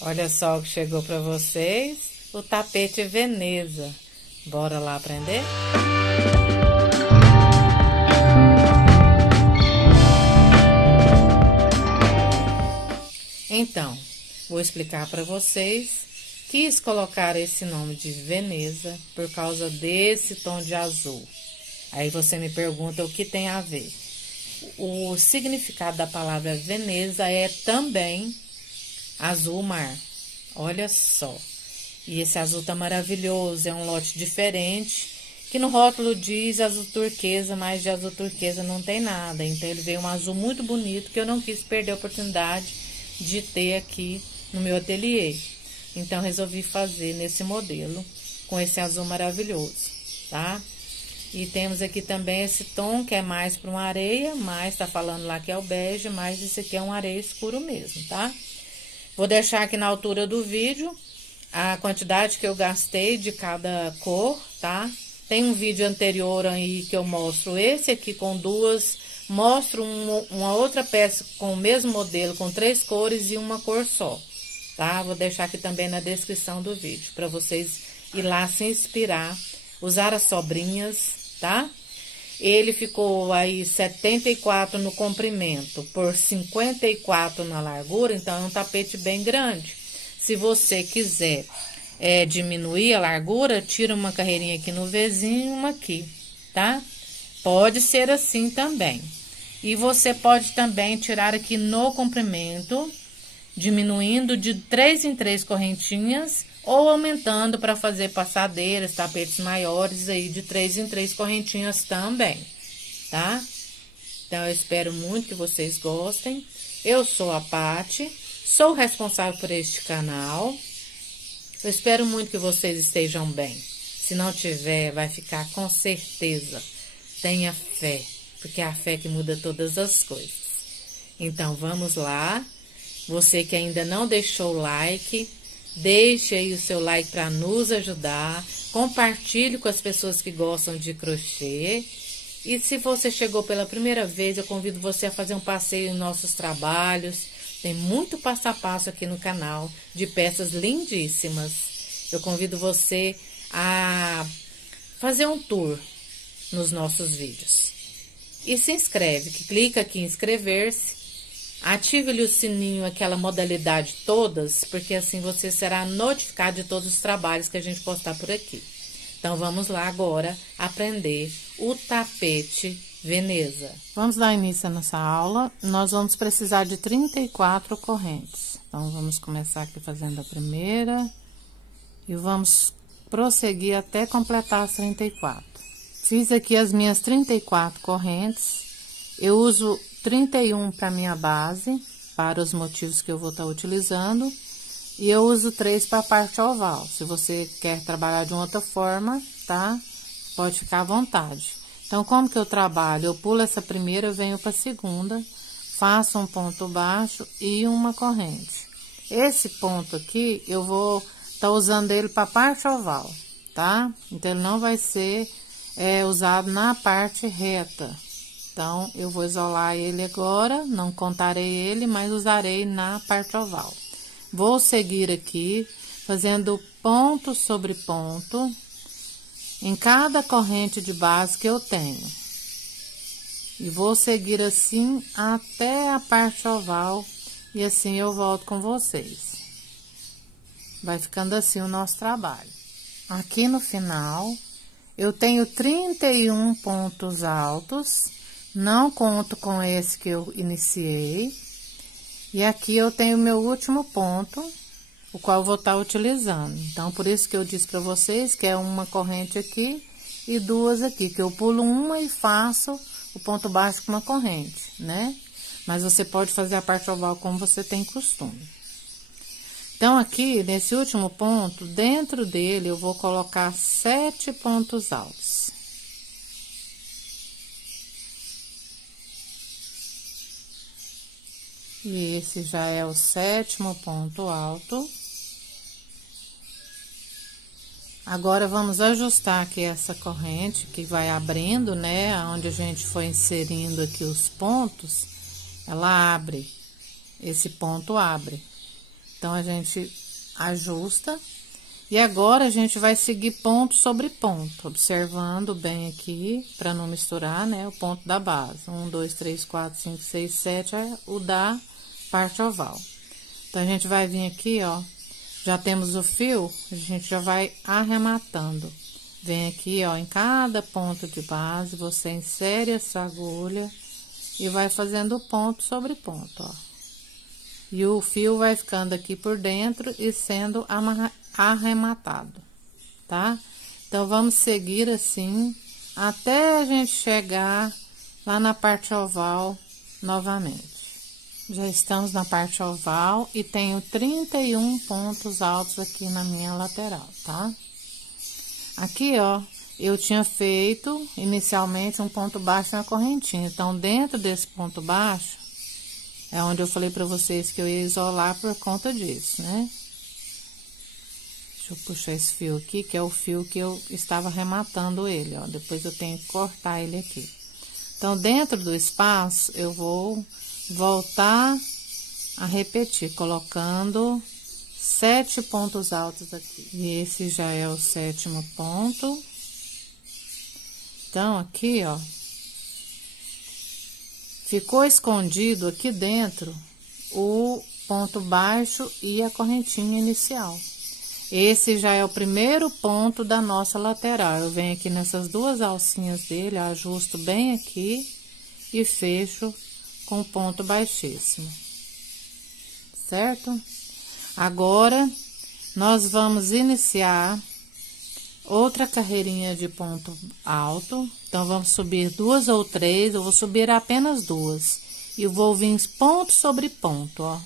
Olha só o que chegou para vocês, o tapete Veneza. Bora lá aprender? Então, vou explicar para vocês. Quis colocar esse nome de Veneza por causa desse tom de azul. Aí você me pergunta o que tem a ver. O significado da palavra Veneza é também azul mar. Olha só. E esse azul tá maravilhoso, é um lote diferente, que no rótulo diz azul turquesa, mas de azul turquesa não tem nada. Então ele veio um azul muito bonito que eu não quis perder a oportunidade de ter aqui no meu ateliê. Então resolvi fazer nesse modelo com esse azul maravilhoso, tá? E temos aqui também esse tom que é mais para uma areia, mas tá falando lá que é o bege, mas esse aqui é um areia escuro mesmo, tá? Vou deixar aqui na altura do vídeo a quantidade que eu gastei de cada cor, tá? Tem um vídeo anterior aí que eu mostro esse aqui com duas, mostro uma outra peça com o mesmo modelo, com 3 cores e uma cor só, tá? Vou deixar aqui também na descrição do vídeo, para vocês ir lá se inspirar, usar as sobrinhas, tá? Ele ficou aí 74 no comprimento por 54 na largura, então é um tapete bem grande. Se você quiser diminuir a largura, tira uma carreirinha aqui no Vzinho e uma aqui, tá? Pode ser assim também. E você pode também tirar aqui no comprimento, diminuindo de 3 em 3 correntinhas ou aumentando para fazer passadeiras, tapetes maiores aí de 3 em 3 correntinhas também, tá? Então, eu espero muito que vocês gostem. Eu sou a Paty, sou responsável por este canal. Eu espero muito que vocês estejam bem. Se não tiver, vai ficar com certeza. Tenha fé, porque é a fé que muda todas as coisas. Então, vamos lá. Você que ainda não deixou o like, deixe aí o seu like para nos ajudar. Compartilhe com as pessoas que gostam de crochê. E se você chegou pela primeira vez, eu convido você a fazer um passeio em nossos trabalhos. Tem muito passo a passo aqui no canal de peças lindíssimas. Eu convido você a fazer um tour nos nossos vídeos. E se inscreve, clica aqui em inscrever-se. Ative-lhe o sininho, aquela modalidade todas, porque assim você será notificado de todos os trabalhos que a gente postar por aqui. Então, vamos lá agora aprender o tapete Veneza. Vamos dar início nessa aula. Nós vamos precisar de 34 correntes. Então, vamos começar aqui fazendo a primeira e vamos prosseguir até completar as 34. Fiz aqui as minhas 34 correntes. Eu uso 31 para minha base, para os motivos que eu vou estar utilizando. E eu uso 3 para a parte oval. Se você quer trabalhar de uma outra forma, tá? Pode ficar à vontade. Então, como que eu trabalho? Eu pulo essa primeira, eu venho para a segunda, faço um ponto baixo e uma corrente. Esse ponto aqui, eu vou estar usando ele para a parte oval, tá? Então, ele não vai ser usado na parte reta. Então, eu vou isolar ele agora, não contarei ele, mas usarei na parte oval. Vou seguir aqui, fazendo ponto sobre ponto, em cada corrente de base que eu tenho. E vou seguir assim até a parte oval, e assim eu volto com vocês. Vai ficando assim o nosso trabalho. Aqui no final, eu tenho 31 pontos altos, não conto com esse que eu iniciei. E aqui eu tenho o meu último ponto, o qual eu vou estar utilizando. Então, por isso que eu disse para vocês que é uma corrente aqui e 2 aqui, que eu pulo uma e faço o ponto baixo com uma corrente, né? Mas você pode fazer a parte oval como você tem costume. Então, aqui, nesse último ponto, dentro dele, eu vou colocar 7 pontos altos. E esse já é o 7º ponto alto. Agora, vamos ajustar aqui essa corrente que vai abrindo, né? Onde a gente foi inserindo aqui os pontos, ela abre. Esse ponto abre. Então, a gente ajusta. E agora, a gente vai seguir ponto sobre ponto, observando bem aqui, para não misturar, né, o ponto da base. 1, 2, 3, 4, 5, 6, 7 é o da parte oval. Então, a gente vai vir aqui, ó, já temos o fio, a gente já vai arrematando. Vem aqui, ó, em cada ponto de base, você insere essa agulha e vai fazendo ponto sobre ponto, ó. E o fio vai ficando aqui por dentro e sendo arrematado, tá? Então, vamos seguir assim, até a gente chegar lá na parte oval novamente. Já estamos na parte oval e tenho 31 pontos altos aqui na minha lateral, tá? Aqui, ó, eu tinha feito inicialmente um ponto baixo na correntinha. Então, dentro desse ponto baixo, é onde eu falei pra vocês que eu ia isolar por conta disso, né? Deixa eu puxar esse fio aqui, que é o fio que eu estava arrematando ele, ó. Depois eu tenho que cortar ele aqui. Então, dentro do espaço, eu vou voltar a repetir, colocando 7 pontos altos aqui. E esse já é o 7º ponto. Então, aqui, ó, ficou escondido aqui dentro o ponto baixo e a correntinha inicial. Esse já é o primeiro ponto da nossa lateral. Eu venho aqui nessas duas alcinhas dele, ajusto bem aqui e fecho com ponto baixíssimo, certo? Agora, nós vamos iniciar outra carreirinha de ponto alto. Então, vamos subir 2 ou 3, eu vou subir apenas 2. E vou vir ponto sobre ponto, ó.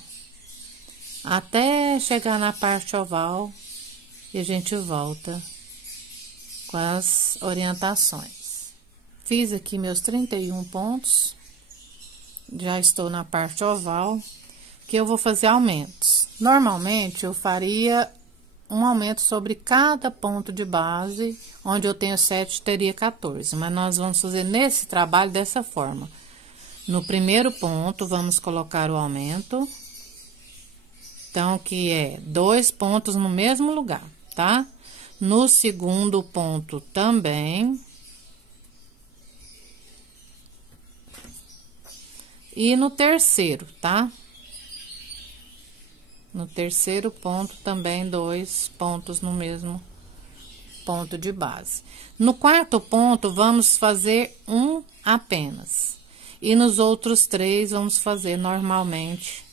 Até chegar na parte oval e a gente volta com as orientações. Fiz aqui meus 31 pontos. Já estou na parte oval, que eu vou fazer aumentos. Normalmente, eu faria um aumento sobre cada ponto de base, onde eu tenho 7, teria 14. Mas nós vamos fazer nesse trabalho dessa forma. No primeiro ponto, vamos colocar o aumento. Então, que é 2 pontos no mesmo lugar, tá? No segundo ponto também. E no terceiro, tá? No terceiro ponto também 2 pontos no mesmo ponto de base. No quarto ponto, vamos fazer um apenas. E nos outros 3, vamos fazer normalmente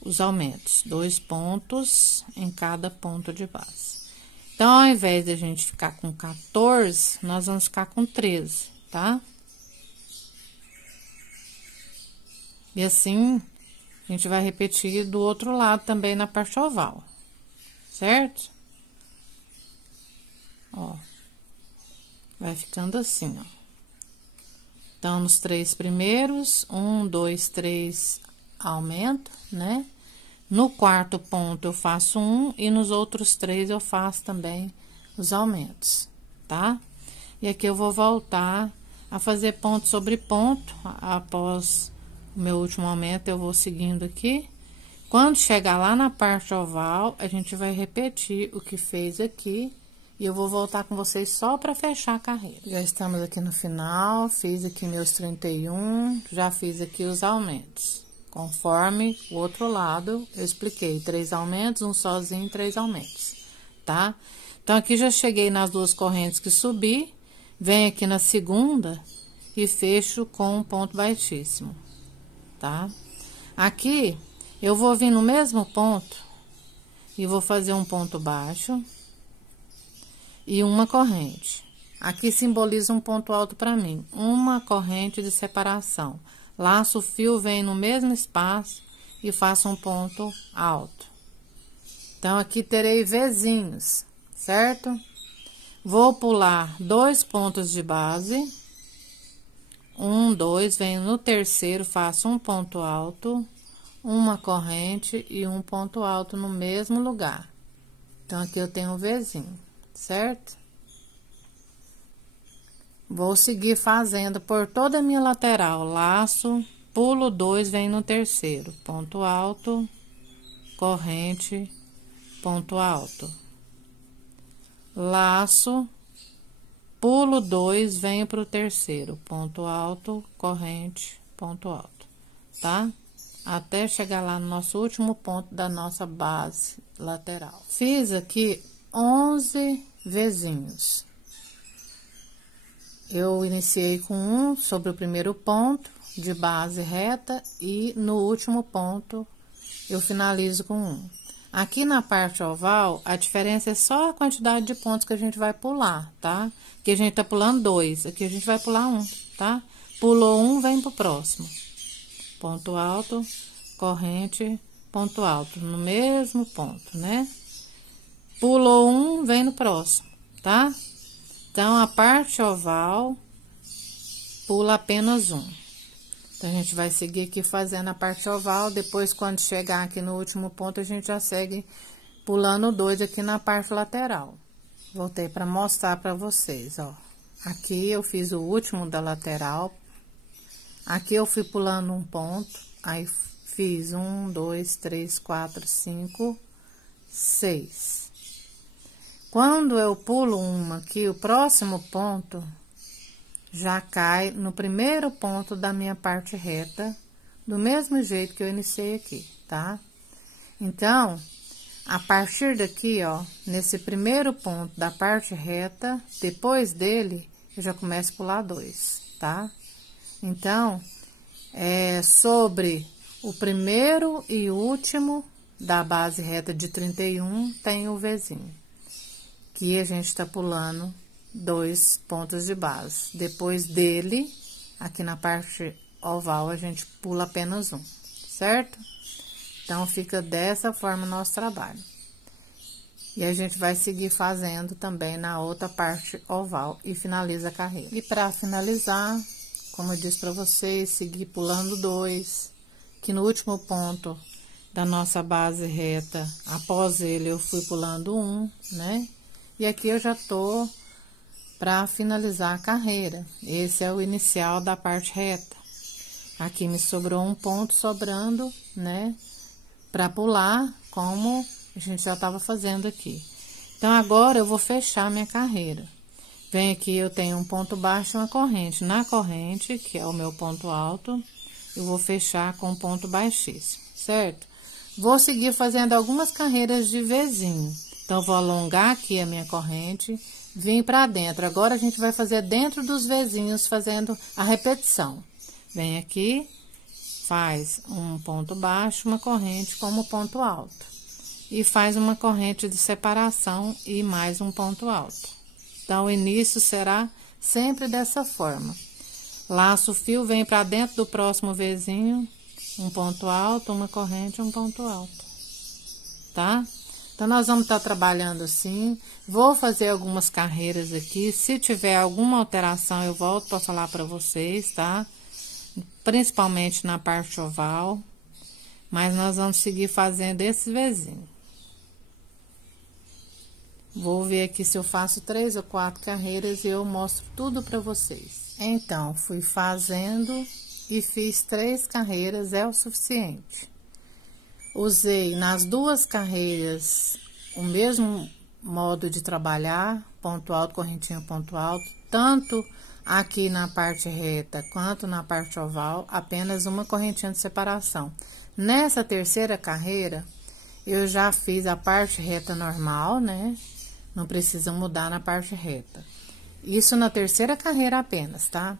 os aumentos. 2 pontos em cada ponto de base. Então, ao invés de a gente ficar com 14, nós vamos ficar com 13, tá? E assim, a gente vai repetir do outro lado também na parte oval, certo? Ó, vai ficando assim, ó. Então, nos 3 primeiros, 1, 2, 3, aumento, né? No quarto ponto, eu faço 1 e nos outros 3 eu faço também os aumentos, tá? E aqui eu vou voltar a fazer ponto sobre ponto após o meu último aumento, eu vou seguindo aqui. Quando chegar lá na parte oval, a gente vai repetir o que fez aqui. E eu vou voltar com vocês só para fechar a carreira. Já estamos aqui no final, fiz aqui meus 31, já fiz aqui os aumentos. Conforme o outro lado, eu expliquei. 3 aumentos, um sozinho, 3 aumentos, tá? Então, aqui já cheguei nas 2 correntes que subi. Venho aqui na segunda e fecho com um ponto baixíssimo, tá? Aqui, eu vou vir no mesmo ponto e vou fazer um ponto baixo e uma corrente. Aqui simboliza um ponto alto para mim, uma corrente de separação. Laço o fio, vem no mesmo espaço e faço um ponto alto. Então, aqui terei Vzinhos, certo? Vou pular 2 pontos de base. 1, 2, venho no terceiro, faço um ponto alto, uma corrente e um ponto alto no mesmo lugar. Então, aqui eu tenho um Vzinho, certo? Vou seguir fazendo por toda a minha lateral, laço, pulo 2, venho no terceiro, ponto alto, corrente, ponto alto. Laço, pulo 2, venho pro terceiro, ponto alto, corrente, ponto alto, tá? Até chegar lá no nosso último ponto da nossa base lateral. Fiz aqui 11 vezinhos. Eu iniciei com 1 sobre o primeiro ponto de base reta e no último ponto eu finalizo com 1. Aqui na parte oval, a diferença é só a quantidade de pontos que a gente vai pular, tá? Aqui a gente tá pulando 2, aqui a gente vai pular 1, tá? Pulou 1, vem pro próximo. Ponto alto, corrente, ponto alto, no mesmo ponto, né? Pulou 1, vem no próximo, tá? Então, a parte oval, pula apenas 1. Então, a gente vai seguir aqui fazendo a parte oval, depois, quando chegar aqui no último ponto, a gente já segue pulando 2 aqui na parte lateral. Voltei para mostrar para vocês, ó. Aqui eu fiz o último da lateral. Aqui eu fui pulando um ponto, aí fiz 1, 2, 3, 4, 5, 6. Quando eu pulo uma aqui, o próximo ponto já cai no primeiro ponto da minha parte reta, do mesmo jeito que eu iniciei aqui, tá? Então, a partir daqui, ó, nesse primeiro ponto da parte reta, depois dele, eu já começo a pular 2, tá? Então, sobre o primeiro e último da base reta de 31, tem o Vzinho. Que a gente tá pulando 2 pontos de base. Depois dele, aqui na parte oval, a gente pula apenas 1, certo? Então, fica dessa forma o nosso trabalho. E a gente vai seguir fazendo também na outra parte oval e finaliza a carreira. E para finalizar, como eu disse para vocês, seguir pulando 2, que no último ponto da nossa base reta, após ele, eu fui pulando 1, né? E aqui eu já tô para finalizar a carreira. Esse é o inicial da parte reta. Aqui me sobrou um ponto sobrando, né? Para pular, como a gente já estava fazendo aqui. Então, agora eu vou fechar minha carreira. Vem aqui, eu tenho um ponto baixo e uma corrente. Na corrente, que é o meu ponto alto, eu vou fechar com um ponto baixíssimo, certo? Vou seguir fazendo algumas carreiras de Vzinho. Então, vou alongar aqui a minha corrente, vim pra dentro. Agora, a gente vai fazer dentro dos Vzinhos, fazendo a repetição. Vem aqui, faz um ponto baixo, uma corrente como ponto alto. E faz uma corrente de separação e mais um ponto alto. Então, o início será sempre dessa forma. Laço o fio, vem pra dentro do próximo Vzinho, um ponto alto, uma corrente, um ponto alto. Tá? Então, nós vamos estar trabalhando assim. Vou fazer algumas carreiras aqui. Se tiver alguma alteração, eu volto para falar para vocês, tá? Principalmente na parte oval. Mas nós vamos seguir fazendo esse Vzinho. Vou ver aqui se eu faço 3 ou 4 carreiras e eu mostro tudo para vocês. Então, fui fazendo e fiz 3 carreiras, é o suficiente. Usei nas 2 carreiras o mesmo modo de trabalhar, ponto alto, correntinha, ponto alto, tanto aqui na parte reta quanto na parte oval, apenas uma correntinha de separação. Nessa terceira carreira, eu já fiz a parte reta normal, né? Não precisa mudar na parte reta. Isso na terceira carreira apenas, tá?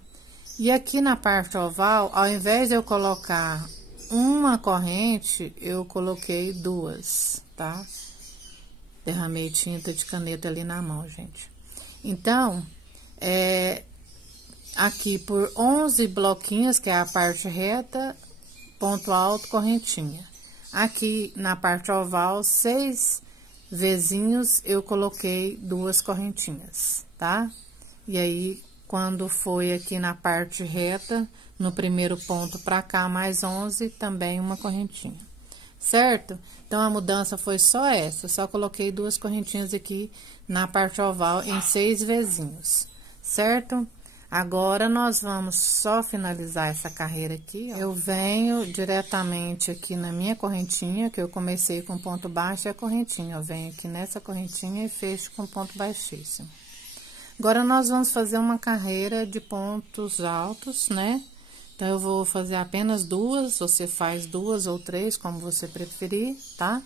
E aqui na parte oval, ao invés de eu colocar uma corrente, eu coloquei 2, tá? Derramei tinta de caneta ali na mão, gente. Então, aqui por 11 bloquinhos, que é a parte reta, ponto alto, correntinha. Aqui na parte oval, 6 Vzinhos, eu coloquei 2 correntinhas, tá? E aí, quando foi aqui na parte reta, no primeiro ponto pra cá, mais 11, também uma correntinha, certo? Então, a mudança foi só essa, só coloquei 2 correntinhas aqui na parte oval em 6 Vzinhos, certo? Agora, nós vamos só finalizar essa carreira aqui, ó. Eu venho diretamente aqui na minha correntinha, que eu comecei com ponto baixo e a correntinha. Eu venho aqui nessa correntinha e fecho com ponto baixíssimo. Agora, nós vamos fazer uma carreira de pontos altos, né? Então, eu vou fazer apenas duas, você faz duas ou três, como você preferir, tá?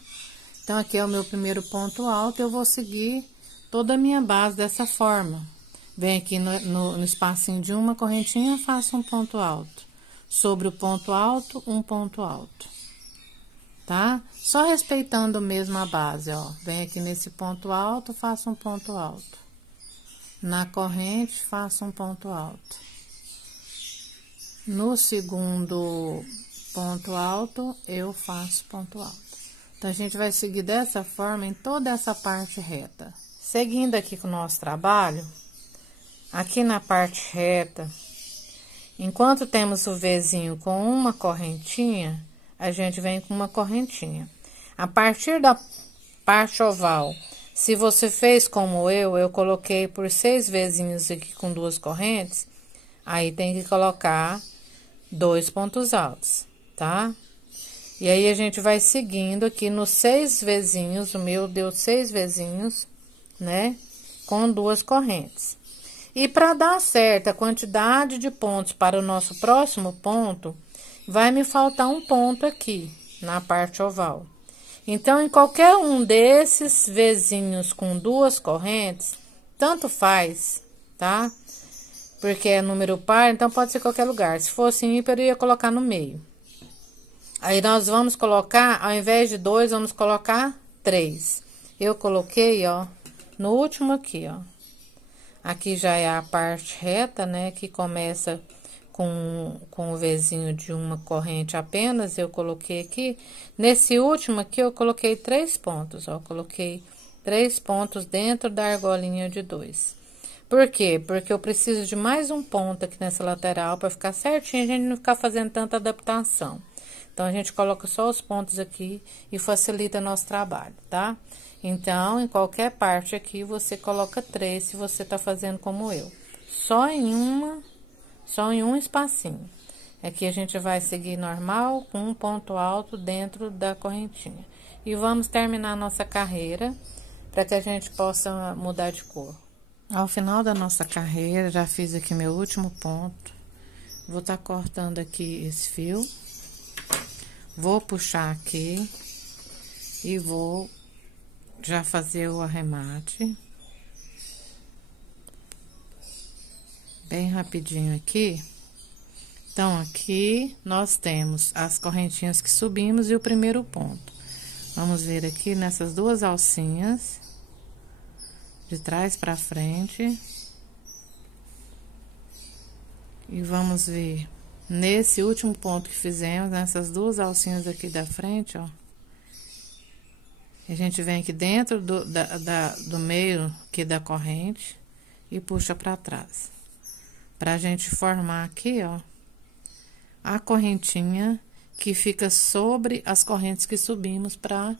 Então, aqui é o meu primeiro ponto alto, eu vou seguir toda a minha base dessa forma. Vem aqui no espacinho de uma correntinha, faço um ponto alto. Sobre o ponto alto, um ponto alto. Tá? Só respeitando mesmo a base, ó. Vem aqui nesse ponto alto, faço um ponto alto. Na corrente, faço um ponto alto. No segundo ponto alto, eu faço ponto alto. Então, a gente vai seguir dessa forma em toda essa parte reta. Seguindo aqui com o nosso trabalho, aqui na parte reta, enquanto temos o Vzinho com uma correntinha, a gente vem com uma correntinha. A partir da parte oval, se você fez como eu coloquei por 6 Vzinhos aqui com 2 correntes, aí tem que colocar 2 pontos altos, tá? E aí, a gente vai seguindo aqui nos 6 Vzinhos, o meu deu 6 Vzinhos, né? Com 2 correntes. E para dar certo a quantidade de pontos para o nosso próximo ponto, vai me faltar um ponto aqui, na parte oval. Então, em qualquer um desses Vzinhos com 2 correntes, tanto faz, tá? Porque é número par, então pode ser qualquer lugar. Se fosse ímpar, eu ia colocar no meio. Aí, nós vamos colocar, ao invés de 2, vamos colocar 3. Eu coloquei, ó, no último aqui, ó. Aqui já é a parte reta, né, que começa com o Vzinho de uma corrente apenas, eu coloquei aqui. Nesse último aqui, eu coloquei 3 pontos, ó, coloquei 3 pontos dentro da argolinha de 2. Por quê? Porque eu preciso de mais um ponto aqui nessa lateral para ficar certinho, a gente não ficar fazendo tanta adaptação. Então, a gente coloca só os pontos aqui e facilita nosso trabalho, tá? Então, em qualquer parte aqui, você coloca 3, se você tá fazendo como eu. Só em um espacinho. Aqui, a gente vai seguir normal, com um ponto alto dentro da correntinha. E vamos terminar a nossa carreira, para que a gente possa mudar de cor. Ao final da nossa carreira, já fiz aqui meu último ponto. Vou tá cortando aqui esse fio. Vou puxar aqui e vou já fazer o arremate. Bem rapidinho aqui. Então, aqui nós temos as correntinhas que subimos e o primeiro ponto. Vamos ver aqui nessas 2 alcinhas, de trás pra frente. E vamos ver nesse último ponto que fizemos, nessas 2 alcinhas aqui da frente, ó. A gente vem aqui dentro do meio aqui da corrente e puxa pra trás. Pra gente formar aqui, ó, a correntinha que fica sobre as correntes que subimos pra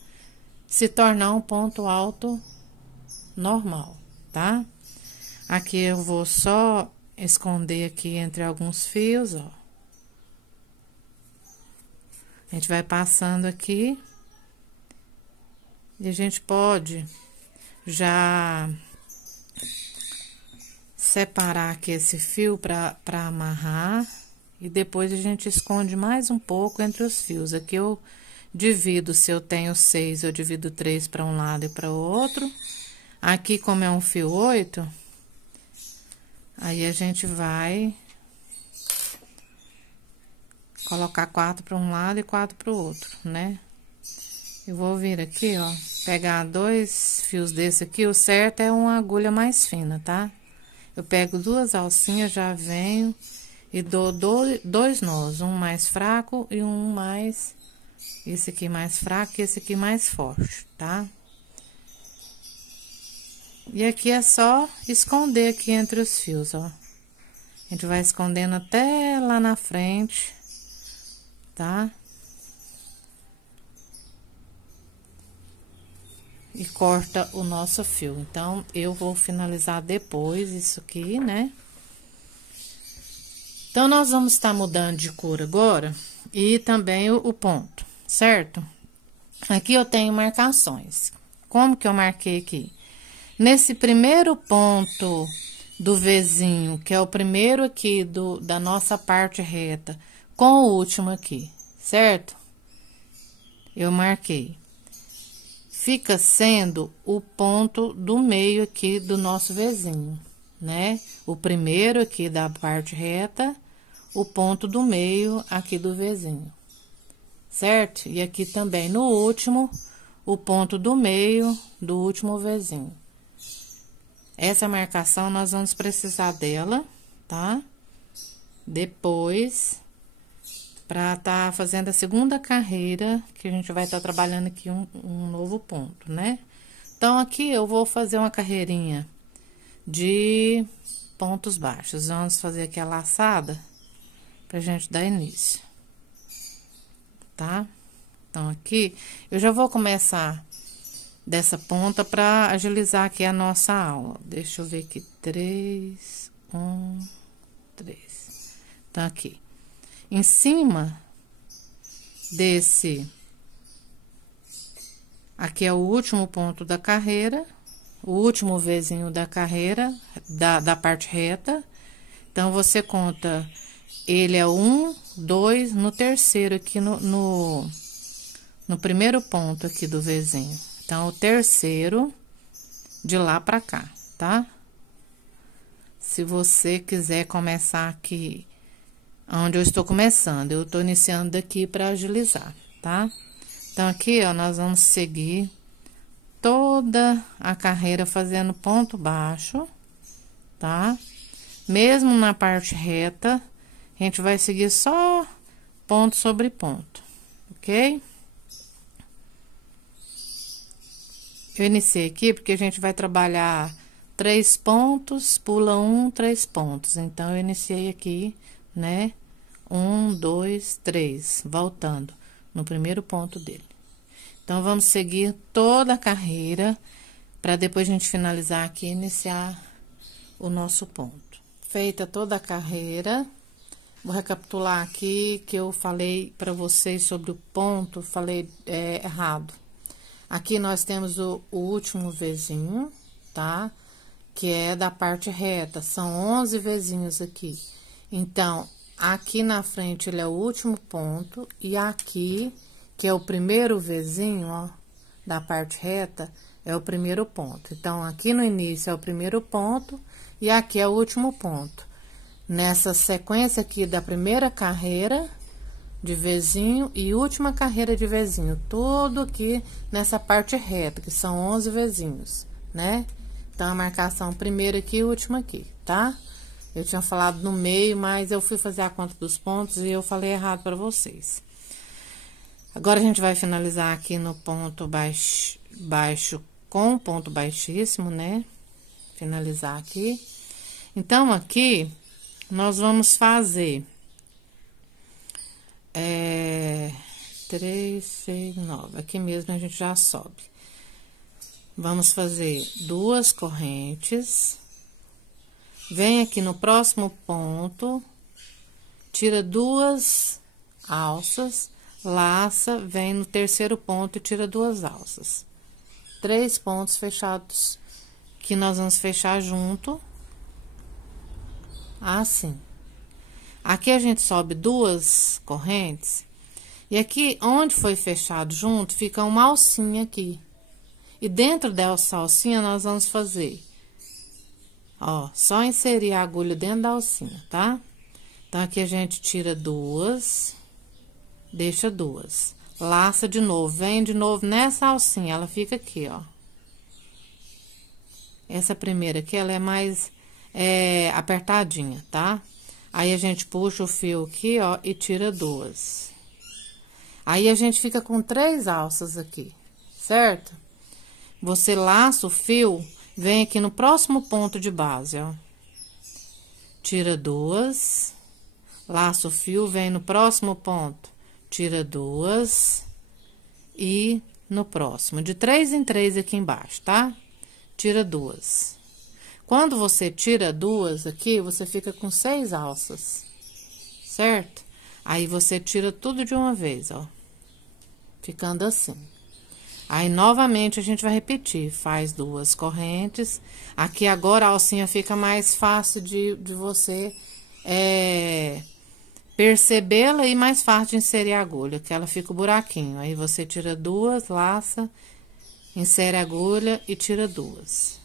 se tornar um ponto alto normal, tá? Aqui eu vou só esconder aqui entre alguns fios, ó. A gente vai passando aqui. E a gente pode já separar aqui esse fio para amarrar. E depois a gente esconde mais um pouco entre os fios. Aqui eu divido, se eu tenho 6, eu divido 3 para um lado e para o outro. Aqui, como é um fio 8, aí a gente vai colocar 4 para um lado e 4 para o outro, né? Eu vou vir aqui, ó, pegar 2 fios desse aqui. O certo é uma agulha mais fina, tá? Eu pego 2 alcinhas, já venho e dou 2 nós, um mais fraco e um mais... Esse aqui mais fraco e esse aqui mais forte, tá? E aqui é só esconder aqui entre os fios, ó. A gente vai escondendo até lá na frente, tá? E corta o nosso fio. Então, eu vou finalizar depois isso aqui, né? Então, nós vamos estar mudando de cor agora e também o ponto, certo? Aqui eu tenho marcações. Como que eu marquei aqui? Nesse primeiro ponto do Vzinho, que é o primeiro aqui da nossa parte reta, com o último aqui, certo? Eu marquei. Fica sendo o ponto do meio aqui do nosso Vzinho, né? O primeiro aqui da parte reta, o ponto do meio aqui do Vzinho, certo? E aqui também no último, o ponto do meio do último Vzinho. Essa marcação nós vamos precisar dela, tá? Depois, pra tá fazendo a segunda carreira, que a gente vai estar trabalhando aqui um novo ponto, né? Então, aqui eu vou fazer uma carreirinha de pontos baixos. Vamos fazer aqui a laçada pra gente dar início, tá? Então, aqui eu já vou começar dessa ponta pra agilizar aqui a nossa aula. Deixa eu ver aqui, 3, 1, 3. Então, aqui. Em cima desse, aqui é o último ponto da carreira, o último Vzinho da carreira, da parte reta. Então, você conta, ele é 1, 2, no terceiro aqui no primeiro ponto aqui do Vzinho. Então, o terceiro de lá pra cá, tá? Se você quiser começar aqui onde eu estou começando, eu tô iniciando daqui pra agilizar, tá? Então, aqui, ó, nós vamos seguir toda a carreira fazendo ponto baixo, tá? Mesmo na parte reta, a gente vai seguir só ponto sobre ponto, ok? Eu iniciei aqui porque a gente vai trabalhar 3 pontos, pula 1, 3 pontos. Então, eu iniciei aqui, né? 1, 2, 3, voltando no primeiro ponto dele. Então, vamos seguir toda a carreira para depois a gente finalizar aqui e iniciar o nosso ponto. Feita toda a carreira, vou recapitular aqui que eu falei para vocês sobre o ponto, falei errado. Aqui nós temos o último Vzinho, tá? Que é da parte reta, são 11 Vzinhos aqui. Então, aqui na frente ele é o último ponto, e aqui, que é o primeiro Vzinho, ó, da parte reta, é o primeiro ponto. Então, aqui no início é o primeiro ponto, e aqui é o último ponto. Nessa sequência aqui da primeira carreira de Vzinho e última carreira de Vzinho, tudo aqui nessa parte reta, que são 11 Vzinhos, né? Então, a marcação primeiro aqui e última aqui, tá? Eu tinha falado no meio, mas eu fui fazer a conta dos pontos e eu falei errado para vocês. Agora, a gente vai finalizar aqui no ponto baixo com ponto baixíssimo, né? Finalizar aqui. Então, aqui, nós vamos fazer 3, 6, 9. Aqui mesmo a gente já sobe. Vamos fazer 2 correntes. Vem aqui no próximo ponto, tira 2 alças, laça, vem no terceiro ponto e tira 2 alças. 3 pontos fechados que nós vamos fechar junto, assim. Aqui a gente sobe 2 correntes, e aqui onde foi fechado junto, fica uma alcinha aqui. E dentro dessa alcinha nós vamos fazer, ó, só inserir a agulha dentro da alcinha, tá? Então, aqui a gente tira 2, deixa 2, laça de novo, vem de novo nessa alcinha, ela fica aqui, ó. Essa primeira aqui, ela é mais apertadinha, tá? Aí, a gente puxa o fio aqui, ó, e tira 2. Aí, a gente fica com 3 alças aqui, certo? Você laça o fio, vem aqui no próximo ponto de base, ó. Tira 2, laça o fio, vem no próximo ponto, tira 2 e no próximo, de 3 em 3 aqui embaixo, tá? Tira 2. Quando você tira 2 aqui, você fica com 6 alças. certo? Aí, você tira tudo de uma vez, ó. Ficando assim. Aí, novamente, a gente vai repetir. Faz 2 correntes. Aqui, agora, a alcinha fica mais fácil de você percebê-la e mais fácil de inserir a agulha, que ela fica o buraquinho. Aí, você tira 2, laça, insere a agulha e tira 2.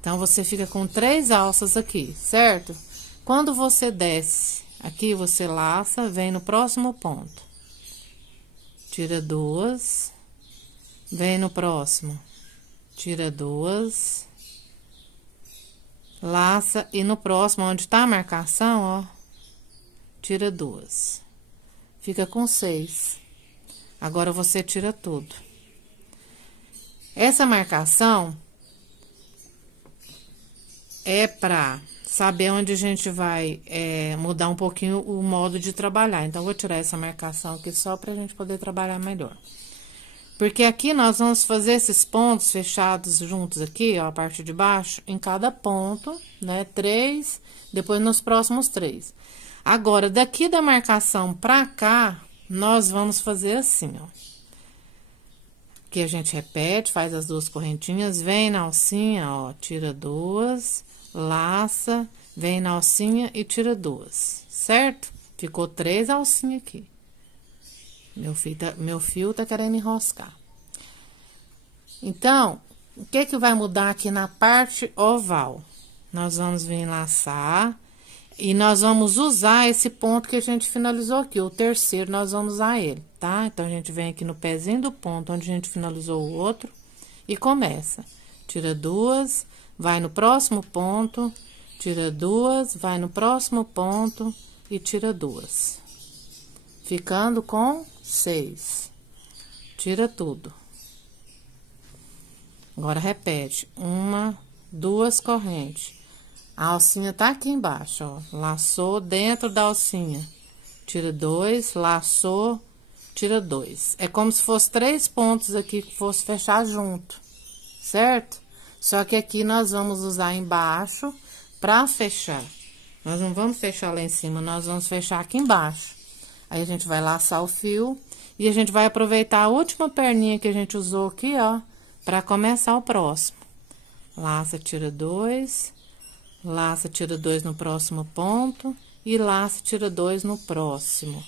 Então, você fica com 3 alças aqui, certo? Quando você desce, aqui você laça, vem no próximo ponto. Tira 2, vem no próximo, tira 2, laça e no próximo, onde tá a marcação, ó, tira 2. Fica com 6. Agora, você tira tudo. Essa marcação é pra saber onde a gente vai mudar um pouquinho o modo de trabalhar. Então, vou tirar essa marcação aqui só pra gente poder trabalhar melhor. Porque aqui nós vamos fazer esses pontos fechados juntos aqui, ó, a parte de baixo, em cada ponto, né? 3, depois nos próximos 3. Agora, daqui da marcação pra cá, nós vamos fazer assim, ó. Aqui a gente repete, faz as 2 correntinhas, vem na alcinha, ó, tira 2, laça, vem na alcinha e tira 2, certo? Ficou 3 alcinhas aqui. Meu fio tá querendo enroscar. Então, o que que vai mudar aqui na parte oval? Nós vamos vir laçar e nós vamos usar esse ponto que a gente finalizou aqui, o terceiro, nós vamos usar ele, tá? Então, a gente vem aqui no pezinho do ponto onde a gente finalizou o outro e começa. Tira 2, vai no próximo ponto, tira 2, vai no próximo ponto e tira 2. Ficando com 6. Tira tudo. Agora, repete. 1, 2 correntes. A alcinha tá aqui embaixo, ó. Laçou dentro da alcinha. Tira 2, laçou, tira 2. É como se fosse 3 pontos aqui que fosse fechar junto, certo? Só que aqui nós vamos usar embaixo pra fechar. Nós não vamos fechar lá em cima, nós vamos fechar aqui embaixo. Aí, a gente vai laçar o fio e a gente vai aproveitar a última perninha que a gente usou aqui, ó, pra começar o próximo. Laça, tira 2, laça, tira 2 no próximo ponto e laça, tira 2 no próximo.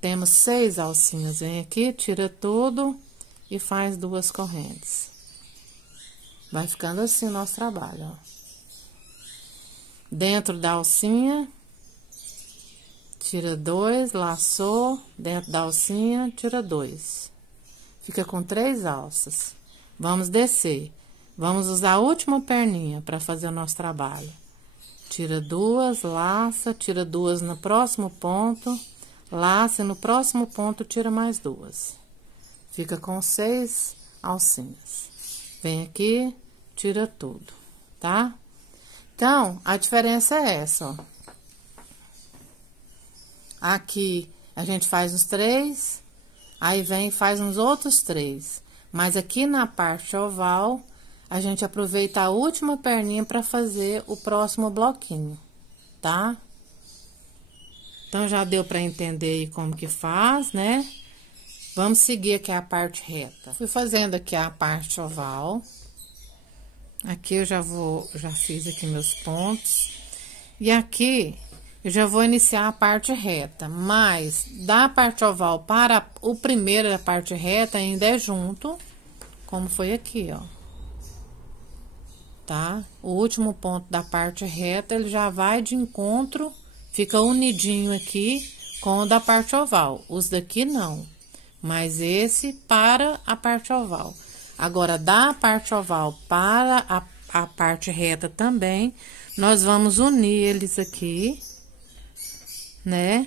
Temos 6 alcinhas, vem aqui, tira tudo e faz 2 correntes. Vai ficando assim o nosso trabalho, ó. Dentro da alcinha, tira 2, laçou, dentro da alcinha, tira 2. Fica com 3 alças. Vamos descer. Vamos usar a última perninha para fazer o nosso trabalho. Tira 2, laça, tira 2 no próximo ponto, laça e no próximo ponto tira mais 2. Fica com 6 alcinhas. Vem aqui, tira tudo, tá? Então, a diferença é essa, ó. Aqui, a gente faz os 3, aí vem e faz uns outros 3. Mas aqui na parte oval, a gente aproveita a última perninha para fazer o próximo bloquinho, tá? Então, já deu para entender aí como que faz, né? Vamos seguir aqui a parte reta. Fui fazendo aqui a parte oval. Aqui eu já fiz aqui meus pontos. E aqui eu já vou iniciar a parte reta, mas da parte oval para o primeiro da parte reta ainda é junto, como foi aqui, ó. Tá? O último ponto da parte reta, ele já vai de encontro, fica unidinho aqui com o da parte oval. Os daqui não, mas esse para a parte oval. Agora, da parte oval para a parte reta também, nós vamos unir eles aqui, né?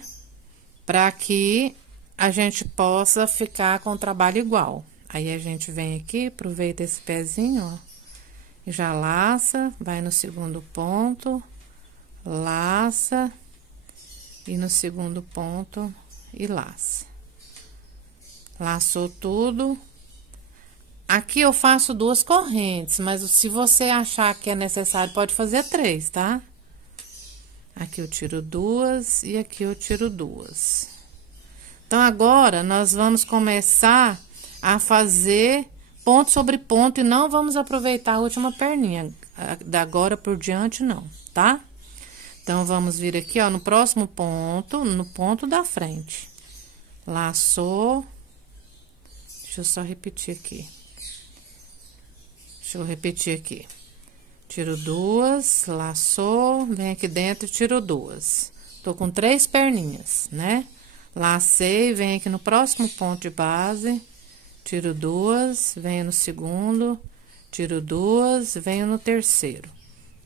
Para que a gente possa ficar com o trabalho igual. Aí, a gente vem aqui, aproveita esse pezinho, ó, e já laça, vai no segundo ponto, laça, e no segundo ponto, e laça. Laçou tudo. Aqui eu faço 2 correntes, mas se você achar que é necessário, pode fazer 3, tá? Aqui eu tiro 2 e aqui eu tiro 2. Então, agora, nós vamos começar a fazer ponto sobre ponto e não vamos aproveitar a última perninha. Da agora por diante, não, tá? Então, vamos vir aqui, ó, no próximo ponto, no ponto da frente. Laçou. Deixa eu só repetir aqui. Deixa eu repetir aqui. Tiro 2, laçou, vem aqui dentro e tiro 2. Tô com 3 perninhas, né? Lacei, vem aqui no próximo ponto de base, tiro 2, venho no segundo, tiro 2, venho no terceiro,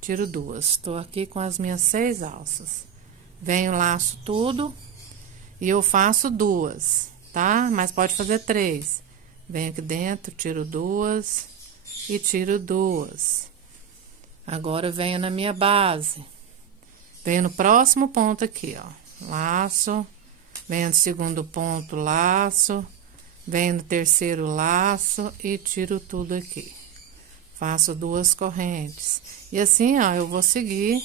tiro 2. Tô aqui com as minhas 6 alças. Venho, laço tudo e eu faço 2, tá? Mas pode fazer 3. Venho aqui dentro, tiro 2 e tiro 2. Agora, eu venho na minha base. Venho no próximo ponto aqui, ó. Laço. Venho no segundo ponto, laço. Venho no terceiro, laço. E tiro tudo aqui. Faço 2 correntes. E assim, ó, eu vou seguir.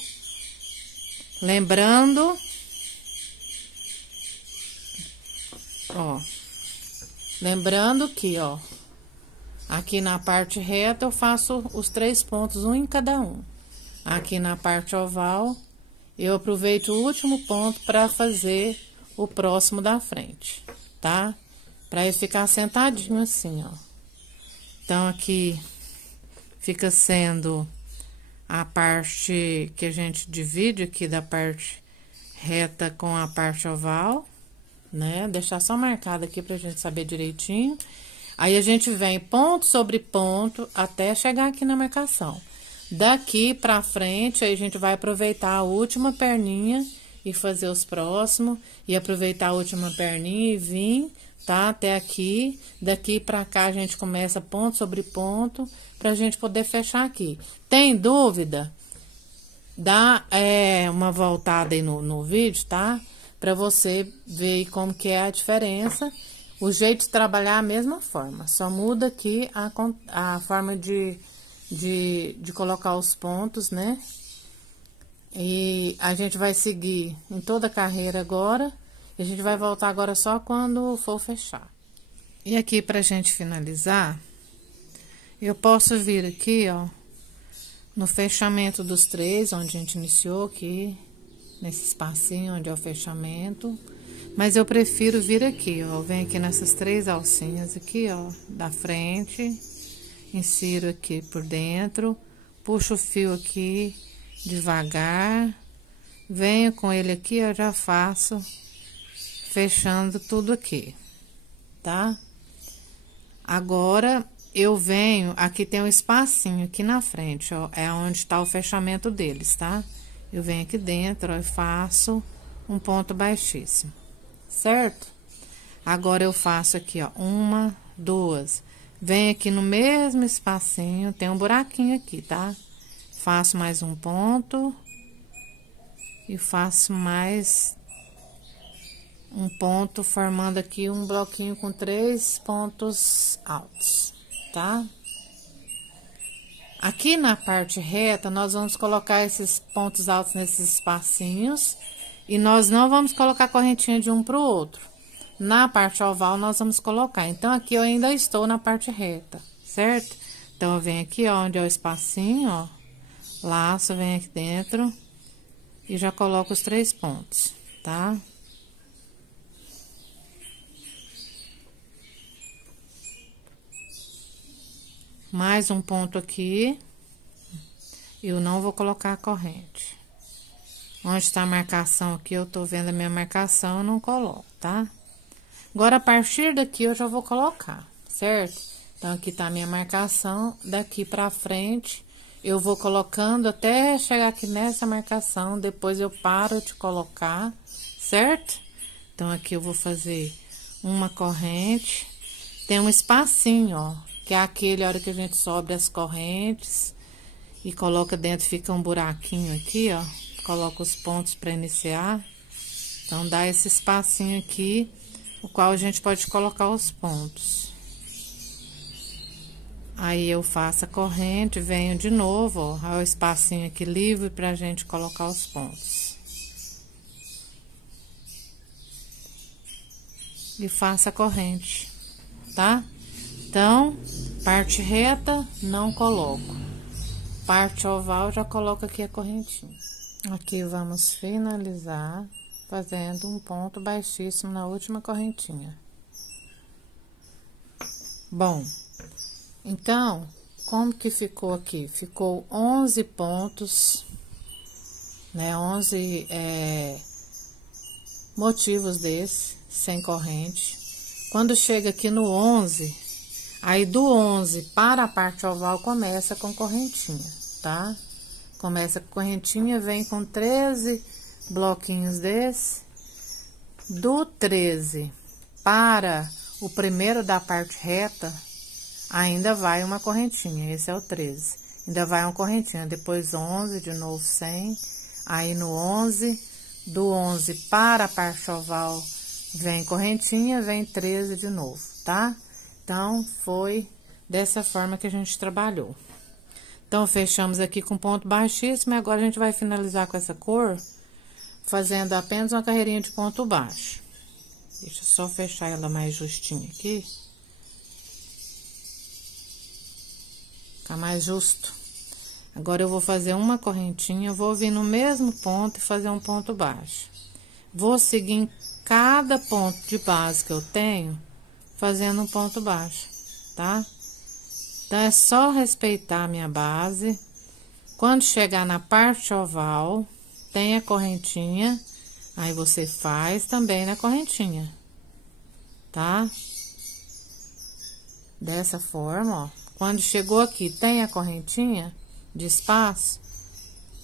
Lembrando... Ó. Lembrando que, ó... Aqui na parte reta, eu faço os 3 pontos, um em cada um. Aqui na parte oval, eu aproveito o último ponto para fazer o próximo da frente, tá? Para ele ficar sentadinho assim, ó. Então, aqui fica sendo a parte que a gente divide aqui da parte reta com a parte oval, né? Deixar só marcado aqui pra gente saber direitinho. Aí, a gente vem ponto sobre ponto até chegar aqui na marcação. Daqui pra frente, aí a gente vai aproveitar a última perninha e fazer os próximos. E aproveitar a última perninha e vir, tá? Até aqui. Daqui pra cá, a gente começa ponto sobre ponto pra gente poder fechar aqui. Tem dúvida? Dá uma voltada aí no vídeo, tá? Pra você ver como que é a diferença. O jeito de trabalhar é a mesma forma, só muda aqui a forma de colocar os pontos, né? E a gente vai seguir em toda a carreira agora, e a gente vai voltar agora só quando for fechar. E aqui, pra gente finalizar, eu posso vir aqui, ó, no fechamento dos 3, onde a gente iniciou aqui, nesse espacinho onde é o fechamento. Mas eu prefiro vir aqui, ó, venho aqui nessas 3 alcinhas aqui, ó, da frente, insiro aqui por dentro, puxo o fio aqui devagar, venho com ele aqui, eu já faço fechando tudo aqui, tá? Agora, eu venho, aqui tem um espacinho aqui na frente, ó, é onde tá o fechamento deles, tá? Eu venho aqui dentro, ó, e faço um ponto baixíssimo. Certo? Agora, eu faço aqui, ó, 1, 2. Venho aqui no mesmo espacinho, tem um buraquinho aqui, tá? Faço mais um ponto. E faço mais um ponto, formando aqui um bloquinho com 3 pontos altos, tá? Aqui na parte reta, nós vamos colocar esses pontos altos nesses espacinhos. E nós não vamos colocar correntinha de um pro outro. Na parte oval, nós vamos colocar. Então, aqui eu ainda estou na parte reta, certo? Então, eu venho aqui, ó, onde é o espacinho, ó. Laço, venho aqui dentro. E já coloco os 3 pontos, tá? Mais um ponto aqui. Eu não vou colocar a corrente. Onde está a marcação aqui, eu tô vendo a minha marcação, eu não coloco, tá? Agora, a partir daqui, eu já vou colocar, certo? Então, aqui tá a minha marcação, daqui pra frente, eu vou colocando até chegar aqui nessa marcação, depois eu paro de colocar, certo? Então, aqui eu vou fazer uma corrente, tem um espacinho, ó, que é aquele, a hora que a gente sobe as correntes e coloca dentro, fica um buraquinho aqui, ó. Coloco os pontos para iniciar. Então, dá esse espacinho aqui, o qual a gente pode colocar os pontos. Aí, eu faço a corrente, venho de novo, ó, o espacinho aqui livre pra gente colocar os pontos. e faça a corrente, tá? Então, parte reta, não coloco. Parte oval, já coloco aqui a correntinha. Aqui vamos finalizar fazendo um ponto baixíssimo na última correntinha. Bom, então, como que ficou aqui? Ficou 11 pontos, né? 11 motivos desse, sem corrente. Quando chega aqui no 11, aí do 11 para a parte oval começa com correntinha, tá? Começa com correntinha, vem com 13 bloquinhos desse. Do 13 para o primeiro da parte reta, ainda vai uma correntinha, esse é o 13. Ainda vai uma correntinha, depois 11, de novo 100, aí no 11, do 11 para a parte oval, vem correntinha, vem 13 de novo, tá? Então, foi dessa forma que a gente trabalhou. Então, fechamos aqui com ponto baixíssimo, e agora a gente vai finalizar com essa cor, fazendo apenas uma carreirinha de ponto baixo. Deixa eu só fechar ela mais justinha aqui. Ficar mais justo. Agora, eu vou fazer uma correntinha, vou vir no mesmo ponto e fazer um ponto baixo. Vou seguir em cada ponto de base que eu tenho, fazendo um ponto baixo, tá? Então, é só respeitar a minha base. Quando chegar na parte oval, tem a correntinha, aí você faz também na correntinha, tá? Dessa forma, ó. Quando chegou aqui, tem a correntinha de espaço,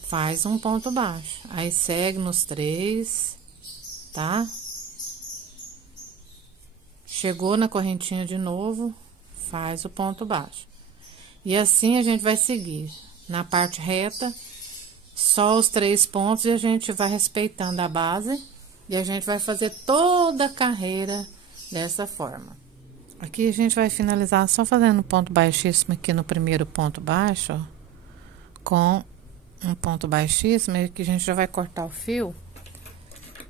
faz um ponto baixo. Aí, segue nos 3, tá? Chegou na correntinha de novo, faz o ponto baixo. E assim a gente vai seguir na parte reta, só os 3 pontos, e a gente vai respeitando a base, e a gente vai fazer toda a carreira dessa forma. Aqui a gente vai finalizar só fazendo um ponto baixíssimo aqui no primeiro ponto baixo, ó, com um ponto baixíssimo, e aqui a gente já vai cortar o fio,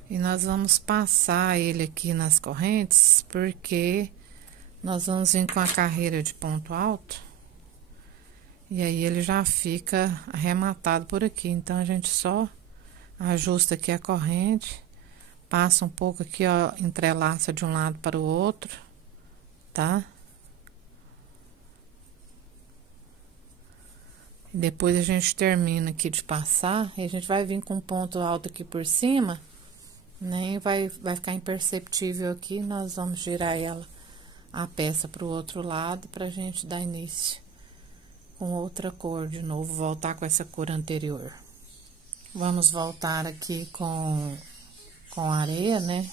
e nós vamos passar ele aqui nas correntes, porque nós vamos vir com a carreira de ponto alto. E aí, ele já fica arrematado por aqui. Então, a gente só ajusta aqui a corrente, passa um pouco aqui, ó, entrelaça de um lado para o outro, tá? E depois, a gente termina aqui de passar, e a gente vai vir com um ponto alto aqui por cima, né? Vai ficar imperceptível aqui, nós vamos girar a peça para o outro lado, pra gente dar início com outra cor de novo, voltar com essa cor anterior. Vamos voltar aqui com areia, né?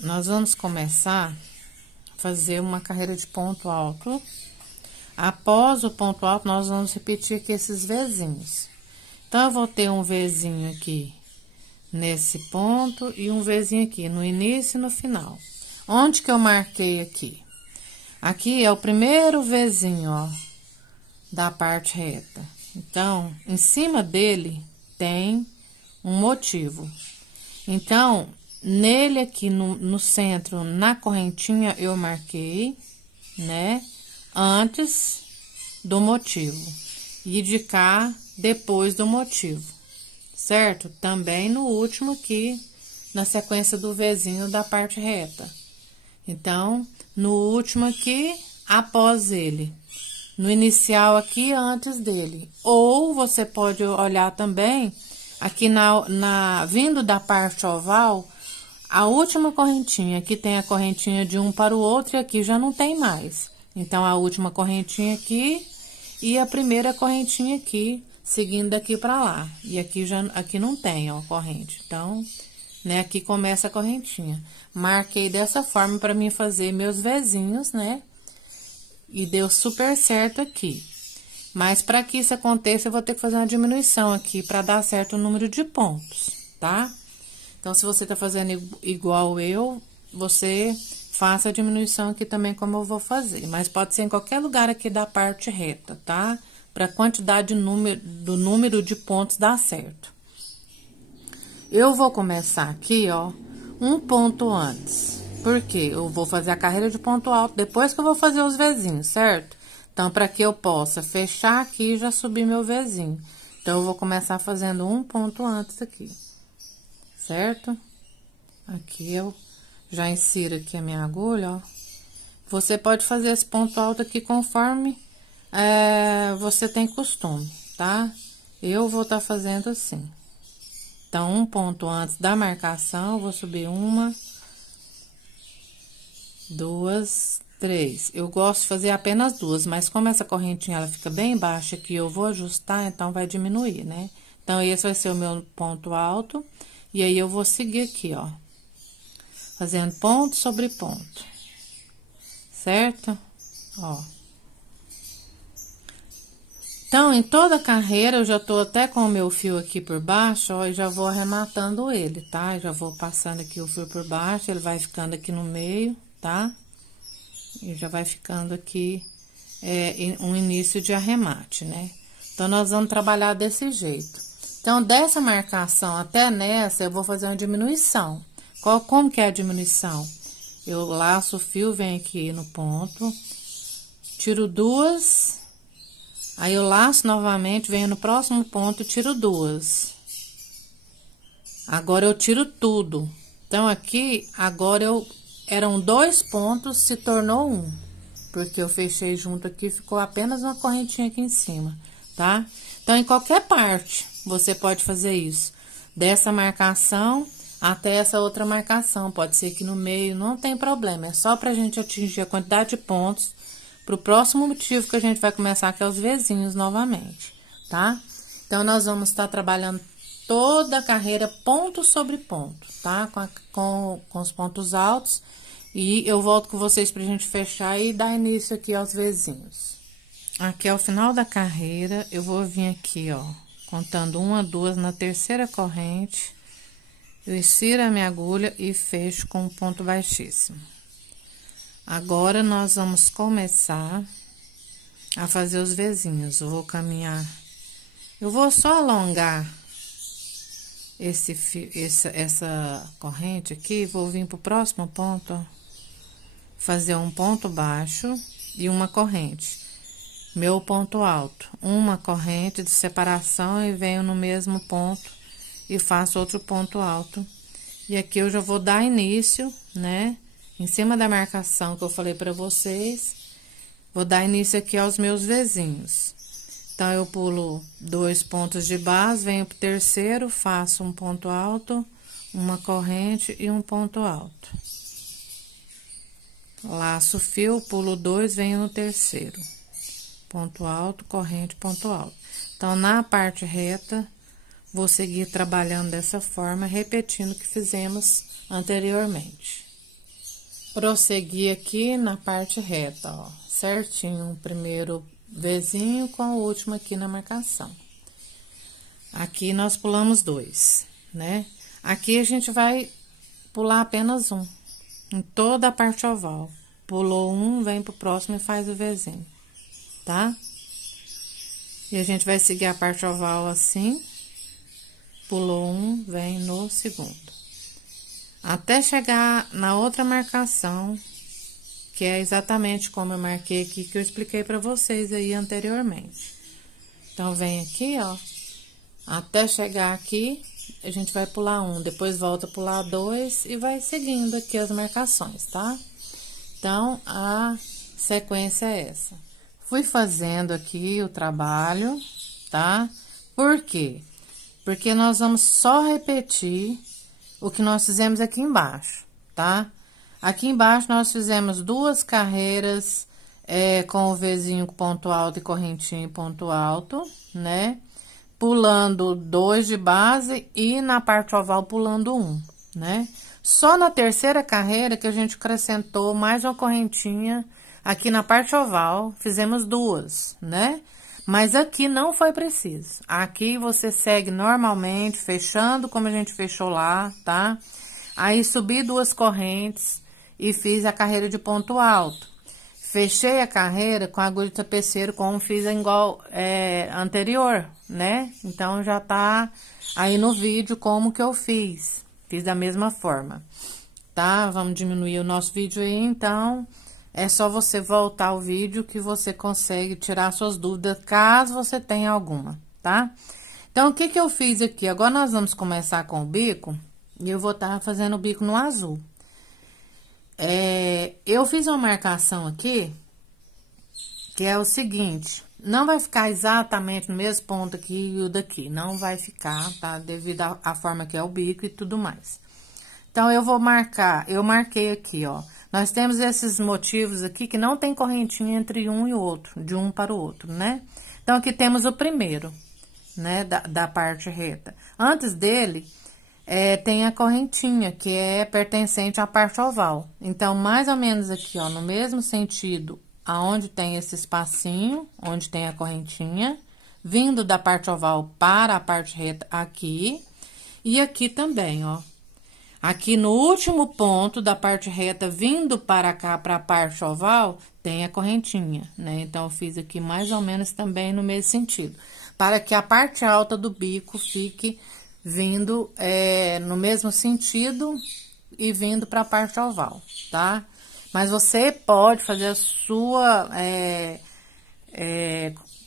Nós vamos começar a fazer uma carreira de ponto alto. Após o ponto alto, nós vamos repetir aqui esses Vzinhos. Então, eu vou ter um Vzinho aqui nesse ponto e um Vzinho aqui no início e no final. Onde que eu marquei aqui? Aqui é o primeiro Vzinho, ó, da parte reta. Então, em cima dele tem um motivo. Então, nele aqui no centro, na correntinha, eu marquei, né, antes do motivo. E de cá, depois do motivo, certo? Também no último aqui, na sequência do Vzinho da parte reta. Então, no último aqui, após ele. No inicial aqui, antes dele. Ou você pode olhar também, aqui vindo da parte oval, a última correntinha, aqui tem a correntinha de um para o outro, e aqui já não tem mais. Então, a última correntinha aqui, e a primeira correntinha aqui, seguindo daqui para lá. E aqui não tem, ó, corrente. Então, né, aqui começa a correntinha. Marquei dessa forma para mim fazer meus Vzinhos, né? E deu super certo aqui. Mas para que isso aconteça, eu vou ter que fazer uma diminuição aqui para dar certo o número de pontos, tá? Então, se você tá fazendo igual eu, você faça a diminuição aqui também como eu vou fazer. Mas pode ser em qualquer lugar aqui da parte reta, tá? Para a quantidade do número de pontos dar certo. Eu vou começar aqui, ó, um ponto antes. Porque eu vou fazer a carreira de ponto alto depois que eu vou fazer os Vzinhos, certo? Então, para que eu possa fechar aqui e já subir meu Vzinho. Então, eu vou começar fazendo um ponto antes aqui, certo? Aqui eu já insiro aqui a minha agulha, ó. Você pode fazer esse ponto alto aqui conforme você tem costume, tá? Eu vou estar fazendo assim. Então, um ponto antes da marcação, eu vou subir uma, duas, três. Eu gosto de fazer apenas duas, mas como essa correntinha ela fica bem baixa aqui, eu vou ajustar, então vai diminuir, né? Então, esse vai ser o meu ponto alto. E aí, eu vou seguir aqui, ó. Fazendo ponto sobre ponto. Certo? Ó. Então, em toda a carreira, eu já tô até com o meu fio aqui por baixo, ó, e já vou arrematando ele, tá? Já vou passando aqui o fio por baixo, ele vai ficando aqui no meio, tá? E já vai ficando aqui um início de arremate, né? Então, nós vamos trabalhar desse jeito. Então, dessa marcação até nessa, eu vou fazer uma diminuição. Como que é a diminuição? Eu laço o fio, venho aqui no ponto, tiro duas, aí eu laço novamente, venho no próximo ponto e tiro duas. Agora, eu tiro tudo. Então, aqui, agora eram 2 pontos, se tornou 1. Porque eu fechei junto aqui, ficou apenas uma correntinha aqui em cima, tá? Então, em qualquer parte, você pode fazer isso. Dessa marcação até essa outra marcação, pode ser que no meio, não tem problema, é só pra gente atingir a quantidade de pontos pro próximo motivo que a gente vai começar, que é os Vzinhos novamente, tá? Então, nós vamos estar trabalhando toda a carreira ponto sobre ponto, tá? Com os pontos altos, e eu volto com vocês pra gente fechar e dar início aqui aos Vzinhos. Aqui ao final da carreira, eu vou vir aqui, ó, contando 1, 2 na terceira corrente. Eu insiro a minha agulha e fecho com um ponto baixíssimo. Agora, nós vamos começar a fazer os Vzinhos. Eu vou caminhar. Eu vou só alongar essa corrente aqui. Vou vir pro próximo ponto, ó. Fazer um ponto baixo e uma corrente. Meu ponto alto. Uma corrente de separação e venho no mesmo ponto. E faço outro ponto alto. E aqui eu já vou dar início, né? Em cima da marcação que eu falei pra vocês, vou dar início aqui aos meus Vzinhos. Então, eu pulo 2 pontos de base, venho pro terceiro, faço um ponto alto, uma corrente e um ponto alto. Laço o fio, pulo 2, venho no terceiro. Ponto alto, corrente, ponto alto. Então, na parte reta, vou seguir trabalhando dessa forma, repetindo o que fizemos anteriormente. Prosseguir aqui na parte reta, ó, certinho, o primeiro Vzinho com o último aqui na marcação. Aqui nós pulamos 2, né? Aqui a gente vai pular apenas um, em toda a parte oval. Pulou um, vem pro próximo e faz o Vzinho, tá? E a gente vai seguir a parte oval assim. Pulou um, vem no segundo. Até chegar na outra marcação, que é exatamente como eu marquei aqui, que eu expliquei pra vocês aí anteriormente. Então, vem aqui, ó, até chegar aqui, a gente vai pular um, depois volta a pular 2 e vai seguindo aqui as marcações, tá? Então, a sequência é essa. Fui fazendo aqui o trabalho, tá? Por quê? Porque nós vamos só repetir o que nós fizemos aqui embaixo, tá? Aqui embaixo, nós fizemos 2 carreiras com o Vzinho com ponto alto e correntinha em ponto alto, né? Pulando 2 de base e na parte oval pulando 1, né? Só na terceira carreira que a gente acrescentou mais uma correntinha aqui na parte oval, fizemos 2, né? Mas aqui não foi preciso. Aqui você segue normalmente, fechando como a gente fechou lá, tá? Aí, subi 2 correntes e fiz a carreira de ponto alto. Fechei a carreira com a agulha de tapeceiro, como fiz igual anterior, né? Então, já tá aí no vídeo como que eu fiz, Fiz da mesma forma, tá? Vamos diminuir o nosso vídeo aí, então, é só você voltar ao vídeo que você consegue tirar suas dúvidas, caso você tenha alguma, tá? Então, o que que eu fiz aqui? Agora, nós vamos começar com o bico, e eu vou estar fazendo o bico no azul. Eu fiz uma marcação aqui, que é o seguinte, não vai ficar exatamente no mesmo ponto aqui e o daqui, não vai ficar, tá? Devido à forma que é o bico e tudo mais. Então, eu vou marcar, eu marquei aqui, ó. Nós temos esses motivos aqui que não tem correntinha entre um e o outro, de um para o outro, né? Então, aqui temos o primeiro, né, da parte reta. Antes dele, tem a correntinha, que é pertencente à parte oval. Então, mais ou menos aqui, ó, no mesmo sentido, aonde tem esse espacinho, onde tem a correntinha, vindo da parte oval para a parte reta aqui, e aqui também, ó. Aqui no último ponto da parte reta, vindo para cá, para a parte oval, tem a correntinha, né? Então, eu fiz aqui mais ou menos também no mesmo sentido, para que a parte alta do bico fique vindo no mesmo sentido e vindo para a parte oval, tá? Mas você pode fazer a sua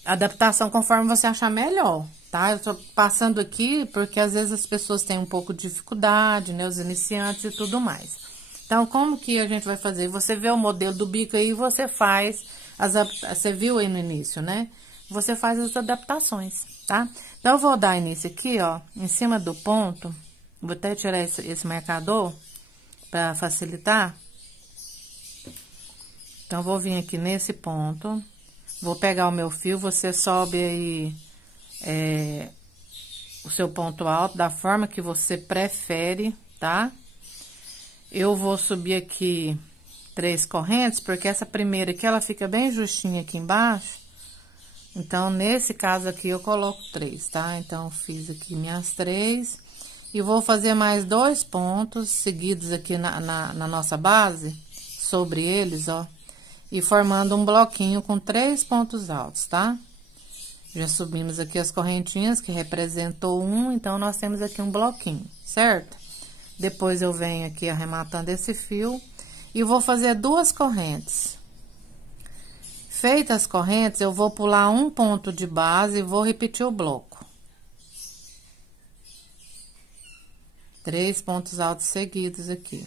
adaptação conforme você achar melhor, tá? Eu tô passando aqui porque às vezes as pessoas têm um pouco de dificuldade, né? Os iniciantes e tudo mais. Então, como que a gente vai fazer? Você vê o modelo do bico aí e você faz, você viu aí no início, né? Você faz as adaptações, tá? Então, eu vou dar início aqui, ó, em cima do ponto. Vou até tirar esse marcador para facilitar. Então, vou vir aqui nesse ponto. Vou pegar o meu fio, você sobe aí o seu ponto alto da forma que você prefere, tá? Eu vou subir aqui 3 correntes, porque essa primeira aqui, ela fica bem justinha aqui embaixo. Então, nesse caso aqui, eu coloco 3, tá? Então, fiz aqui minhas 3. E vou fazer mais 2 pontos seguidos aqui na nossa base, sobre eles, ó. E formando um bloquinho com 3 pontos altos, tá? Já subimos aqui as correntinhas, que representou 1, então, nós temos aqui um bloquinho, certo? Depois, eu venho aqui arrematando esse fio e vou fazer 2 correntes. Feitas as correntes, eu vou pular um ponto de base e vou repetir o bloco. 3 pontos altos seguidos aqui.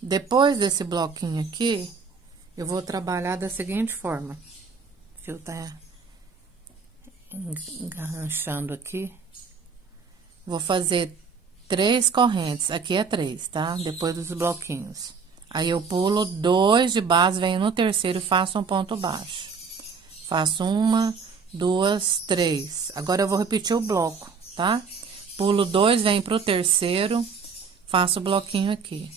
Depois desse bloquinho aqui, eu vou trabalhar da seguinte forma. O fio tá engarranchando aqui. Vou fazer 3 correntes, aqui é 3, tá? Depois dos bloquinhos. Aí, eu pulo 2 de base, venho no terceiro e faço um ponto baixo. Faço 1, 2, 3. Agora, eu vou repetir o bloco, tá? Pulo 2, venho pro terceiro, faço o bloquinho aqui.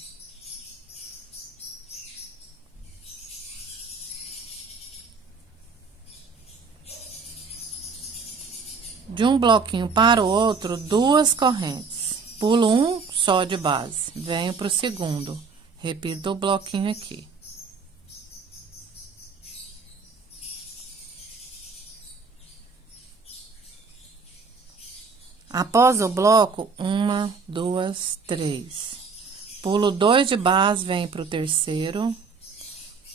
De um bloquinho para o outro, 2 correntes. Pulo um só de base, venho pro segundo. Repito o bloquinho aqui. Após o bloco, 1, 2, 3. Pulo 2 de base, venho pro terceiro.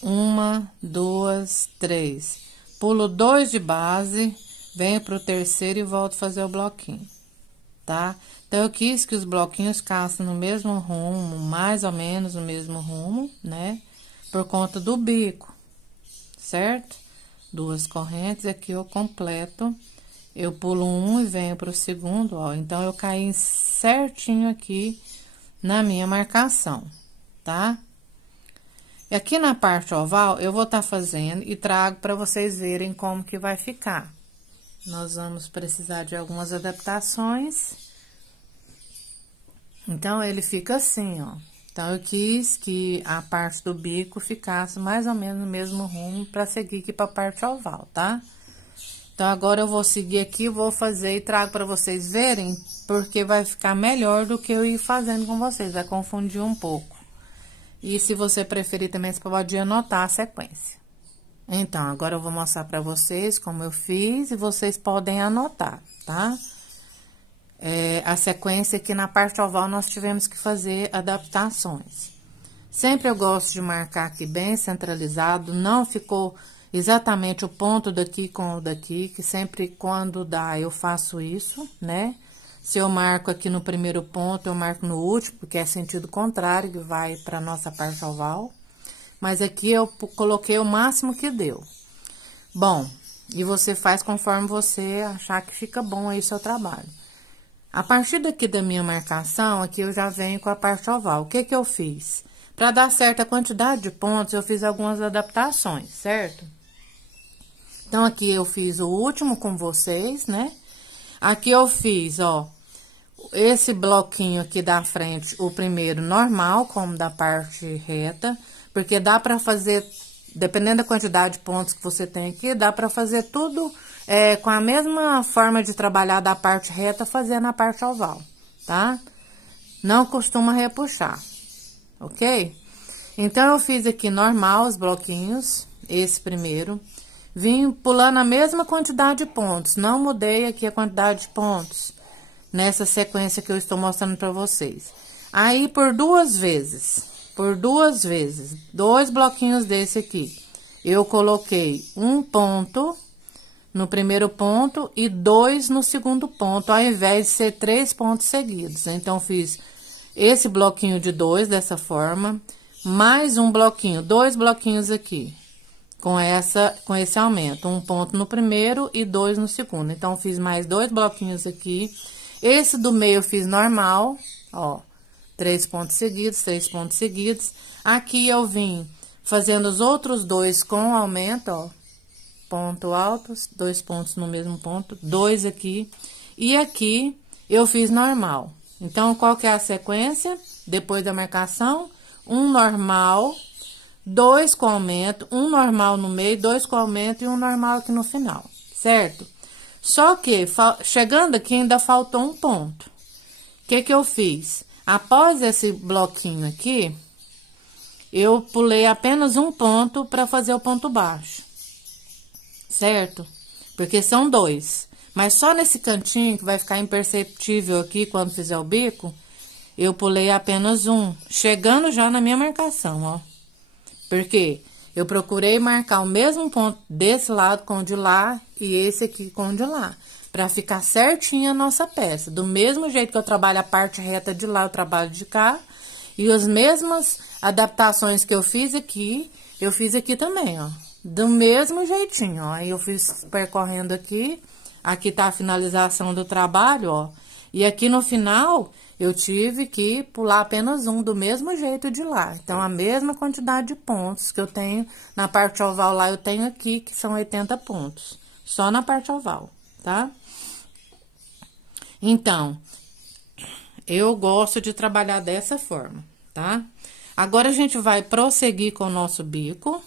1, 2, 3. Pulo 2 de base, venho pro terceiro e volto a fazer o bloquinho, tá? Então, eu quis que os bloquinhos ficassem no mesmo rumo, mais ou menos no mesmo rumo, né? Por conta do bico, certo? 2 correntes, aqui eu completo. Eu pulo um e venho pro segundo, ó. Então, eu caí certinho aqui na minha marcação, tá? E aqui na parte oval, eu vou estar fazendo e trago para vocês verem como que vai ficar. Nós vamos precisar de algumas adaptações. Então, ele fica assim, ó. Então, eu quis que a parte do bico ficasse mais ou menos no mesmo rumo para seguir aqui para a parte oval, tá? Então, agora eu vou seguir aqui, vou fazer e trago para vocês verem, porque vai ficar melhor do que eu ir fazendo com vocês, vai confundir um pouco. E se você preferir também, você pode anotar a sequência. Então, agora eu vou mostrar para vocês como eu fiz e vocês podem anotar, tá? a sequência que na parte oval nós tivemos que fazer adaptações. Sempre eu gosto de marcar aqui bem centralizado, não ficou exatamente o ponto daqui com o daqui, que sempre quando dá eu faço isso, né? Se eu marco aqui no primeiro ponto, eu marco no último, porque é sentido contrário, que vai para nossa parte oval. Mas aqui eu coloquei o máximo que deu. Bom, e você faz conforme você achar que fica bom aí o seu trabalho. A partir daqui da minha marcação, aqui eu já venho com a parte oval. O que que eu fiz? Para dar certa quantidade de pontos, eu fiz algumas adaptações, certo? Então, aqui eu fiz o último com vocês, né? Aqui eu fiz, ó, esse bloquinho aqui da frente, o primeiro normal, como da parte reta, porque dá pra fazer, dependendo da quantidade de pontos que você tem aqui, dá pra fazer tudo com a mesma forma de trabalhar da parte reta, fazer na parte oval, tá? Não costuma repuxar, ok? Então, eu fiz aqui normal os bloquinhos, esse primeiro. Vim pulando a mesma quantidade de pontos, não mudei aqui a quantidade de pontos, nessa sequência que eu estou mostrando para vocês. Aí, por duas vezes, dois bloquinhos desse aqui, eu coloquei um ponto no primeiro ponto e 2 no segundo ponto, ao invés de ser 3 pontos seguidos. Então, fiz esse bloquinho de 2 dessa forma, mais um bloquinho, 2 bloquinhos aqui. Com esse aumento, um ponto no primeiro e 2 no segundo. Então, fiz mais 2 bloquinhos aqui. Esse do meio eu fiz normal, ó, 3 pontos seguidos, 3 pontos seguidos. Aqui eu vim fazendo os outros 2 com aumento, ó, ponto alto, 2 pontos no mesmo ponto, 2 aqui. E aqui eu fiz normal. Então, qual que é a sequência? Depois da marcação, um normal, 2 com aumento, um normal no meio, 2 com aumento e um normal aqui no final, certo? Só que, chegando aqui, ainda faltou um ponto. O que que eu fiz? Após esse bloquinho aqui, eu pulei apenas um ponto para fazer o ponto baixo, certo? Porque são 2. Mas só nesse cantinho, que vai ficar imperceptível aqui quando fizer o bico, eu pulei apenas um, chegando já na minha marcação, ó. Porque eu procurei marcar o mesmo ponto desse lado com o de lá e esse aqui com o de lá, para ficar certinha a nossa peça. Do mesmo jeito que eu trabalho a parte reta de lá, eu trabalho de cá. E as mesmas adaptações que eu fiz aqui também, ó. Do mesmo jeitinho, ó. Aí eu fiz percorrendo aqui, aqui tá a finalização do trabalho, ó. E aqui no final, eu tive que pular apenas um do mesmo jeito de lá. Então, a mesma quantidade de pontos que eu tenho na parte oval lá, eu tenho aqui, que são 80 pontos. Só na parte oval, tá? Então, eu gosto de trabalhar dessa forma, tá? Agora, a gente vai prosseguir com o nosso bico.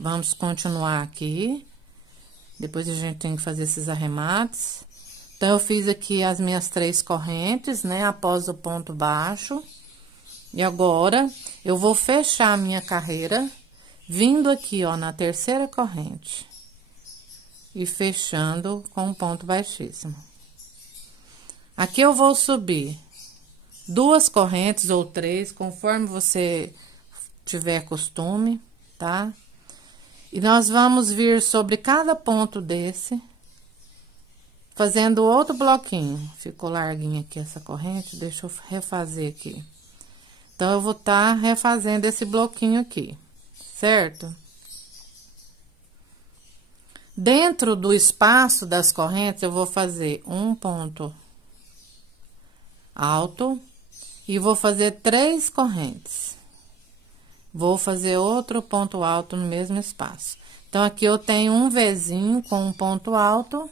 Vamos continuar aqui. Depois, a gente tem que fazer esses arremates. Então, eu fiz aqui as minhas 3 correntes, né? Após o ponto baixo. E agora, eu vou fechar a minha carreira, vindo aqui, ó, na terceira corrente. E fechando com um ponto baixíssimo. Aqui eu vou subir 2 correntes ou 3, conforme você tiver costume, tá? E nós vamos vir sobre cada ponto desse, fazendo outro bloquinho. Ficou larguinho aqui essa corrente, deixa eu refazer aqui. Então, eu vou estar refazendo esse bloquinho aqui, certo? Dentro do espaço das correntes, eu vou fazer um ponto alto e vou fazer 3 correntes. Vou fazer outro ponto alto no mesmo espaço. Então, aqui eu tenho um Vzinho com um ponto alto,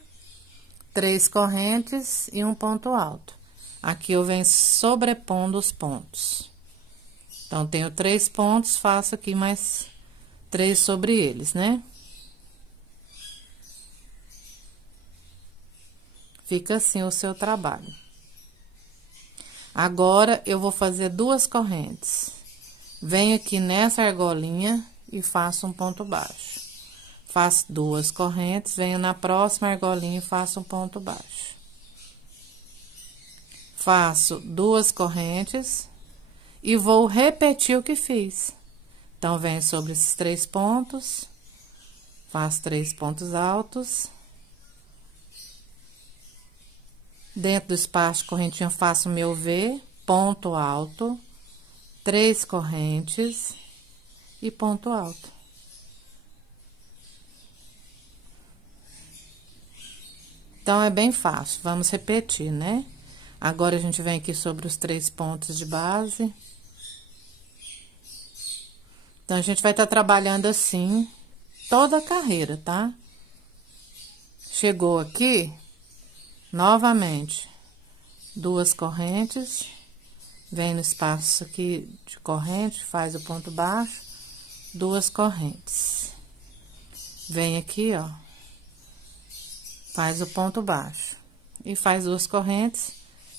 3 correntes e um ponto alto. Aqui eu venho sobrepondo os pontos. Então, tenho 3 pontos, faço aqui mais 3 sobre eles, né? Fica assim o seu trabalho. Agora, eu vou fazer 2 correntes. Venho aqui nessa argolinha e faço um ponto baixo. Faço 2 correntes, venho na próxima argolinha e faço um ponto baixo. faço 2 correntes e vou repetir o que fiz. Então, venho sobre esses 3 pontos, faço 3 pontos altos. Dentro do espaço de correntinha, faço o meu V, ponto alto, 3 correntes e ponto alto. Então, é bem fácil, vamos repetir, né? Agora, a gente vem aqui sobre os 3 pontos de base. Então, a gente vai estar trabalhando assim toda a carreira, tá? Chegou aqui, novamente, 2 correntes, vem no espaço aqui de corrente, faz o ponto baixo, 2 correntes. Vem aqui, ó, faz o ponto baixo e faz 2 correntes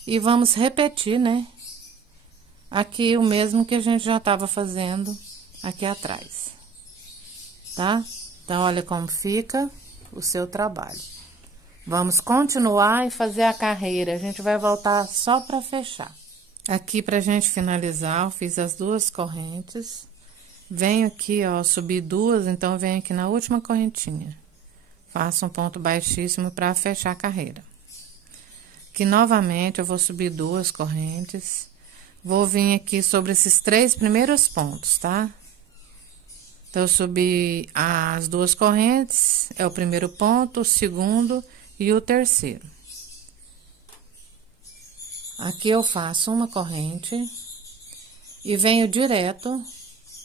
e vamos repetir, né? Aqui o mesmo que a gente já tava fazendo aqui atrás, tá? Então, olha como fica o seu trabalho. Vamos continuar e fazer a carreira. A gente vai voltar só para fechar. Aqui, pra gente finalizar, eu fiz as 2 correntes. Venho aqui, ó, subir 2, então, venho aqui na última correntinha. Faço um ponto baixíssimo para fechar a carreira. Aqui, novamente, eu vou subir 2 correntes. Vou vir aqui sobre esses 3 primeiros pontos, tá? Então, eu subi as 2 correntes, é o primeiro ponto, o segundo e o terceiro. Aqui eu faço uma corrente e venho direto,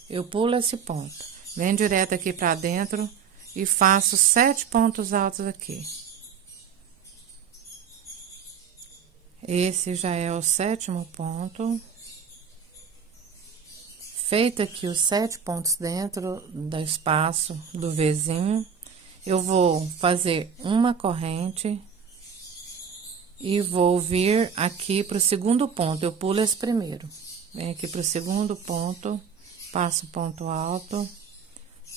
eu pulo esse ponto, venho direto aqui pra dentro e faço 7 pontos altos aqui. Esse já é o 7º ponto. Feito aqui os 7 pontos dentro do espaço do Vzinho, eu vou fazer uma corrente e vou vir aqui pro segundo ponto. Eu pulo esse primeiro, venho aqui pro segundo ponto, passo ponto alto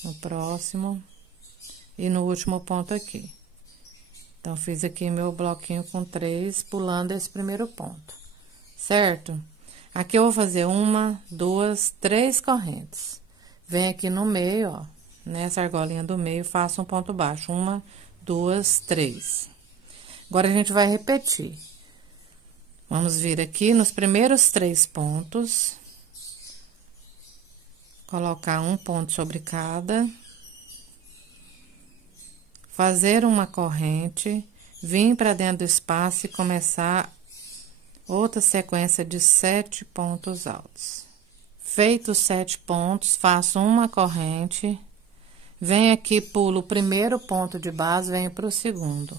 no próximo e no último ponto aqui. Então, fiz aqui meu bloquinho com 3, pulando esse primeiro ponto, certo? Aqui eu vou fazer 1, 2, 3 correntes. Venho aqui no meio, ó, nessa argolinha do meio, faço um ponto baixo. 1, 2, 3. Agora, a gente vai repetir. Vamos vir aqui nos primeiros 3 pontos. Colocar um ponto sobre cada. Fazer uma corrente. Vir para dentro do espaço e começar outra sequência de 7 pontos altos. Feitos 7 pontos, faço uma corrente, venho aqui, pulo o primeiro ponto de base, venho para o segundo.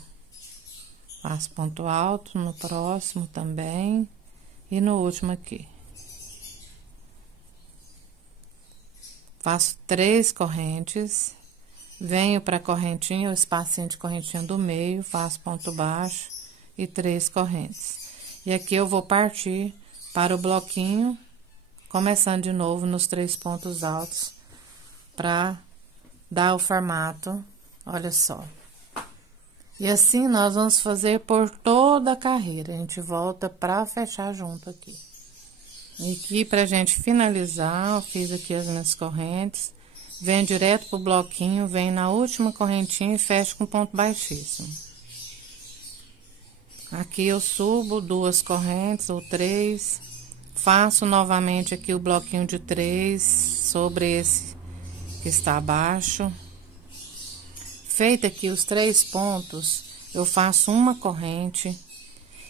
Faço ponto alto no próximo também e no último aqui. Faço 3 correntes, venho para a correntinha, o espacinho de correntinha do meio, faço ponto baixo e 3 correntes. E aqui eu vou partir para o bloquinho, começando de novo nos 3 pontos altos, para dar o formato, olha só. E assim, nós vamos fazer por toda a carreira, a gente volta para fechar junto aqui. E aqui, pra gente finalizar, eu fiz aqui as minhas correntes, venho direto pro bloquinho, venho na última correntinha e fecho com ponto baixíssimo. Aqui eu subo 2 correntes ou 3, faço novamente aqui o bloquinho de 3 sobre esse que está abaixo. Feito aqui os 3 pontos, eu faço uma corrente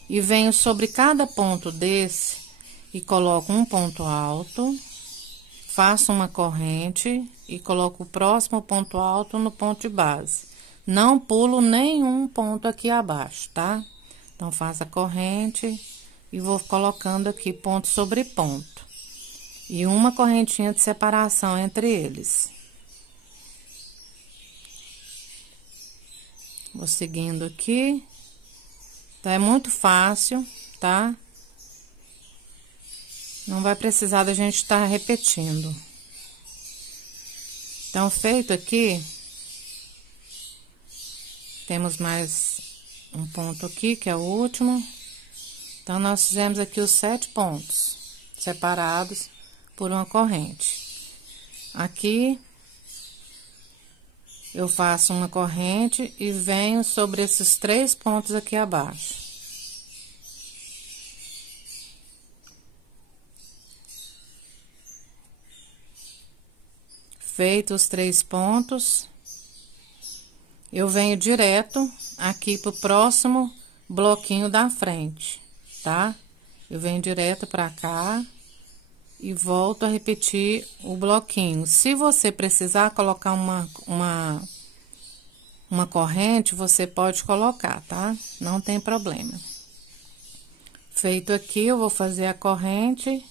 e venho sobre cada ponto desse e coloco um ponto alto, faço uma corrente e coloco o próximo ponto alto no ponto de base. Não pulo nenhum ponto aqui abaixo, tá? Então, faço a corrente e vou colocando aqui ponto sobre ponto. E uma correntinha de separação entre eles. Vou seguindo aqui. Então, é muito fácil, tá? Não vai precisar da gente estar repetindo. Então, feito aqui, temos mais um ponto aqui, que é o último. Então, nós fizemos aqui os 7 pontos, separados por uma corrente. Aqui, eu faço uma corrente e venho sobre esses 3 pontos aqui abaixo. Feito os 3 pontos, eu venho direto aqui pro próximo bloquinho da frente, tá? Eu venho direto pra cá e volto a repetir o bloquinho. Se você precisar colocar uma corrente, você pode colocar, tá? Não tem problema. Feito aqui, eu vou fazer a corrente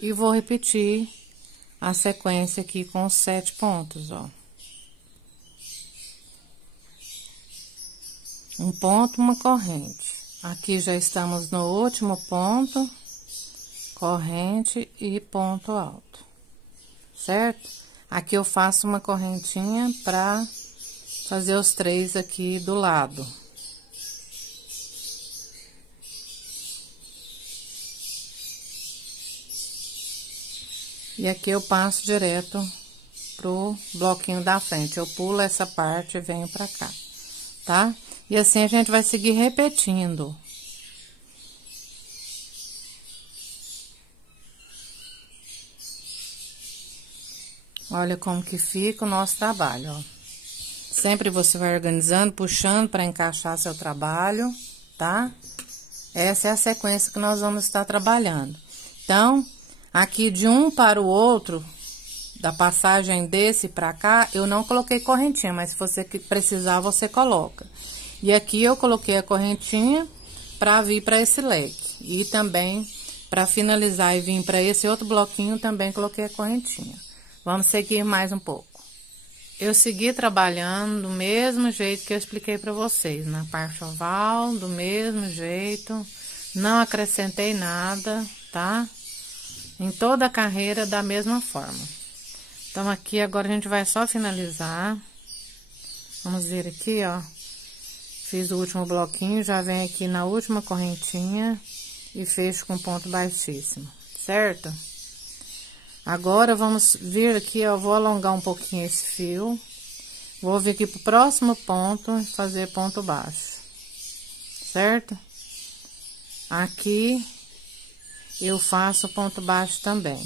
e vou repetir a sequência aqui com os 7 pontos, ó. Um ponto, uma corrente. Aqui já estamos no último ponto, corrente e ponto alto, certo? Aqui eu faço uma correntinha pra fazer os 3 aqui do lado. E aqui eu passo direto pro bloquinho da frente. Eu pulo essa parte e venho pra cá, tá? E assim a gente vai seguir repetindo. Olha como que fica o nosso trabalho, ó. Sempre você vai organizando, puxando para encaixar seu trabalho, tá? Essa é a sequência que nós vamos estar trabalhando. Então, aqui de um para o outro, da passagem desse para cá, eu não coloquei correntinha, mas se você precisar, você coloca. E aqui eu coloquei a correntinha para vir para esse leque. E também, para finalizar e vir para esse outro bloquinho, também coloquei a correntinha. Vamos seguir mais um pouco. Eu segui trabalhando do mesmo jeito que eu expliquei para vocês, na parte oval, do mesmo jeito, não acrescentei nada, tá? Em toda a carreira da mesma forma. Então, aqui agora a gente vai só finalizar. Vamos ver aqui, ó. Fiz o último bloquinho, já venho aqui na última correntinha e fecho com ponto baixíssimo, certo? Agora, vamos vir aqui, ó, vou alongar um pouquinho esse fio. Vou vir aqui pro próximo ponto e fazer ponto baixo, certo? Aqui, eu faço ponto baixo também.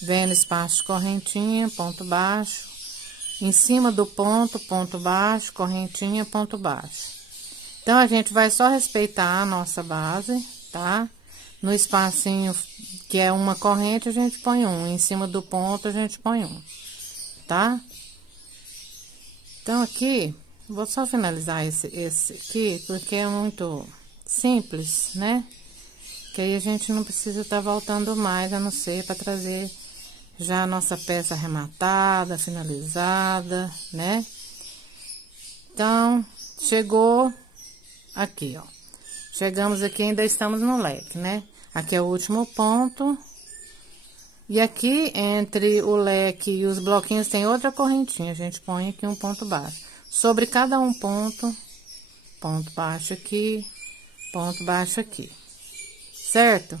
Venho no espaço de correntinha, ponto baixo. Em cima do ponto, ponto baixo, correntinha, ponto baixo. Então, a gente vai só respeitar a nossa base, tá? No espacinho que é uma corrente, a gente põe um. Em cima do ponto, a gente põe um, tá? Então, aqui, vou só finalizar esse aqui, porque é muito simples, né? Que aí a gente não precisa estar voltando mais, a não ser para trazer já a nossa peça arrematada, finalizada, né? Então, chegou aqui, ó. Chegamos aqui, ainda estamos no leque, né? Aqui é o último ponto. E aqui, entre o leque e os bloquinhos, tem outra correntinha. A gente põe aqui um ponto baixo. Sobre cada um ponto baixo aqui, ponto baixo aqui. Certo?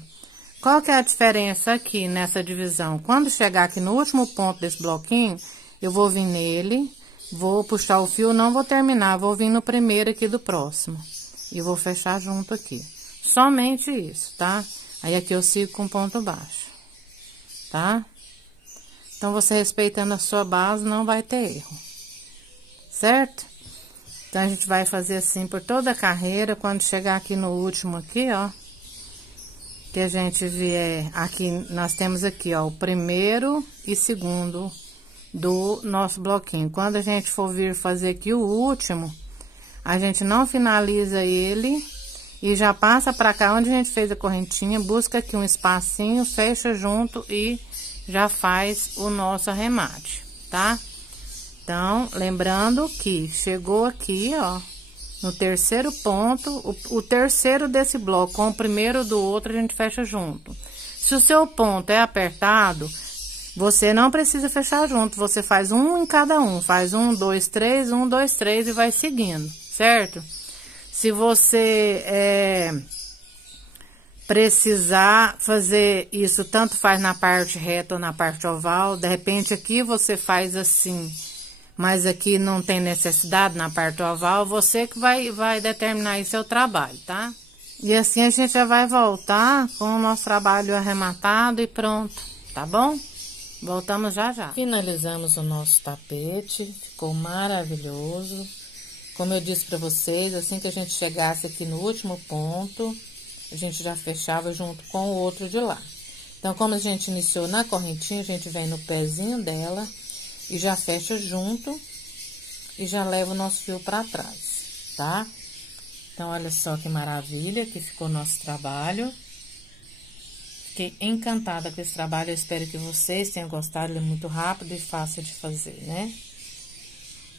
Qual que é a diferença aqui nessa divisão? Quando chegar aqui no último ponto desse bloquinho, eu vou vir nele, vou puxar o fio, não vou terminar, vou vir no primeiro aqui do próximo. E vou fechar junto aqui. Somente isso, tá? Aí, aqui eu sigo com ponto baixo, tá? Então, você respeitando a sua base, não vai ter erro, certo? Então, a gente vai fazer assim por toda a carreira. Quando chegar aqui no último aqui, ó, que a gente vier aqui, nós temos aqui, ó, o primeiro e segundo do nosso bloquinho. Quando a gente for vir fazer aqui o último, a gente não finaliza ele e já passa pra cá onde a gente fez a correntinha, busca aqui um espacinho, fecha junto e já faz o nosso arremate, tá? Então, lembrando que chegou aqui, ó, no terceiro ponto, o terceiro desse bloco com o primeiro do outro, a gente fecha junto. Se o seu ponto é apertado, você não precisa fechar junto, você faz um em cada um, faz 1, 2, 3, 1, 2, 3 e vai seguindo, certo? Se você precisar fazer isso, tanto faz na parte reta ou na parte oval. De repente aqui você faz assim, mas aqui não tem necessidade na parte oval, você que vai determinar aí seu trabalho, tá? E assim a gente já vai voltar com o nosso trabalho arrematado e pronto, tá bom? Voltamos já já. Finalizamos o nosso tapete, ficou maravilhoso. Como eu disse para vocês, assim que a gente chegasse aqui no último ponto, a gente já fechava junto com o outro de lá. Então, como a gente iniciou na correntinha, a gente vem no pezinho dela e já fecha junto e já leva o nosso fio para trás, tá? Então, olha só que maravilha que ficou o nosso trabalho. Fiquei encantada com esse trabalho, eu espero que vocês tenham gostado, ele é muito rápido e fácil de fazer, né?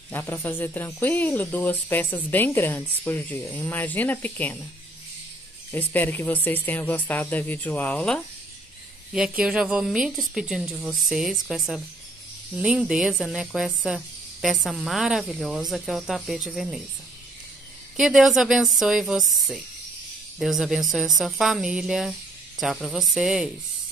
Dá pra fazer tranquilo, 2 peças bem grandes por dia, imagina a pequena. Eu espero que vocês tenham gostado da videoaula. E aqui eu já vou me despedindo de vocês com essa lindeza, né? Com essa peça maravilhosa que é o tapete Veneza. Que Deus abençoe você. Deus abençoe a sua família. Tchau pra vocês.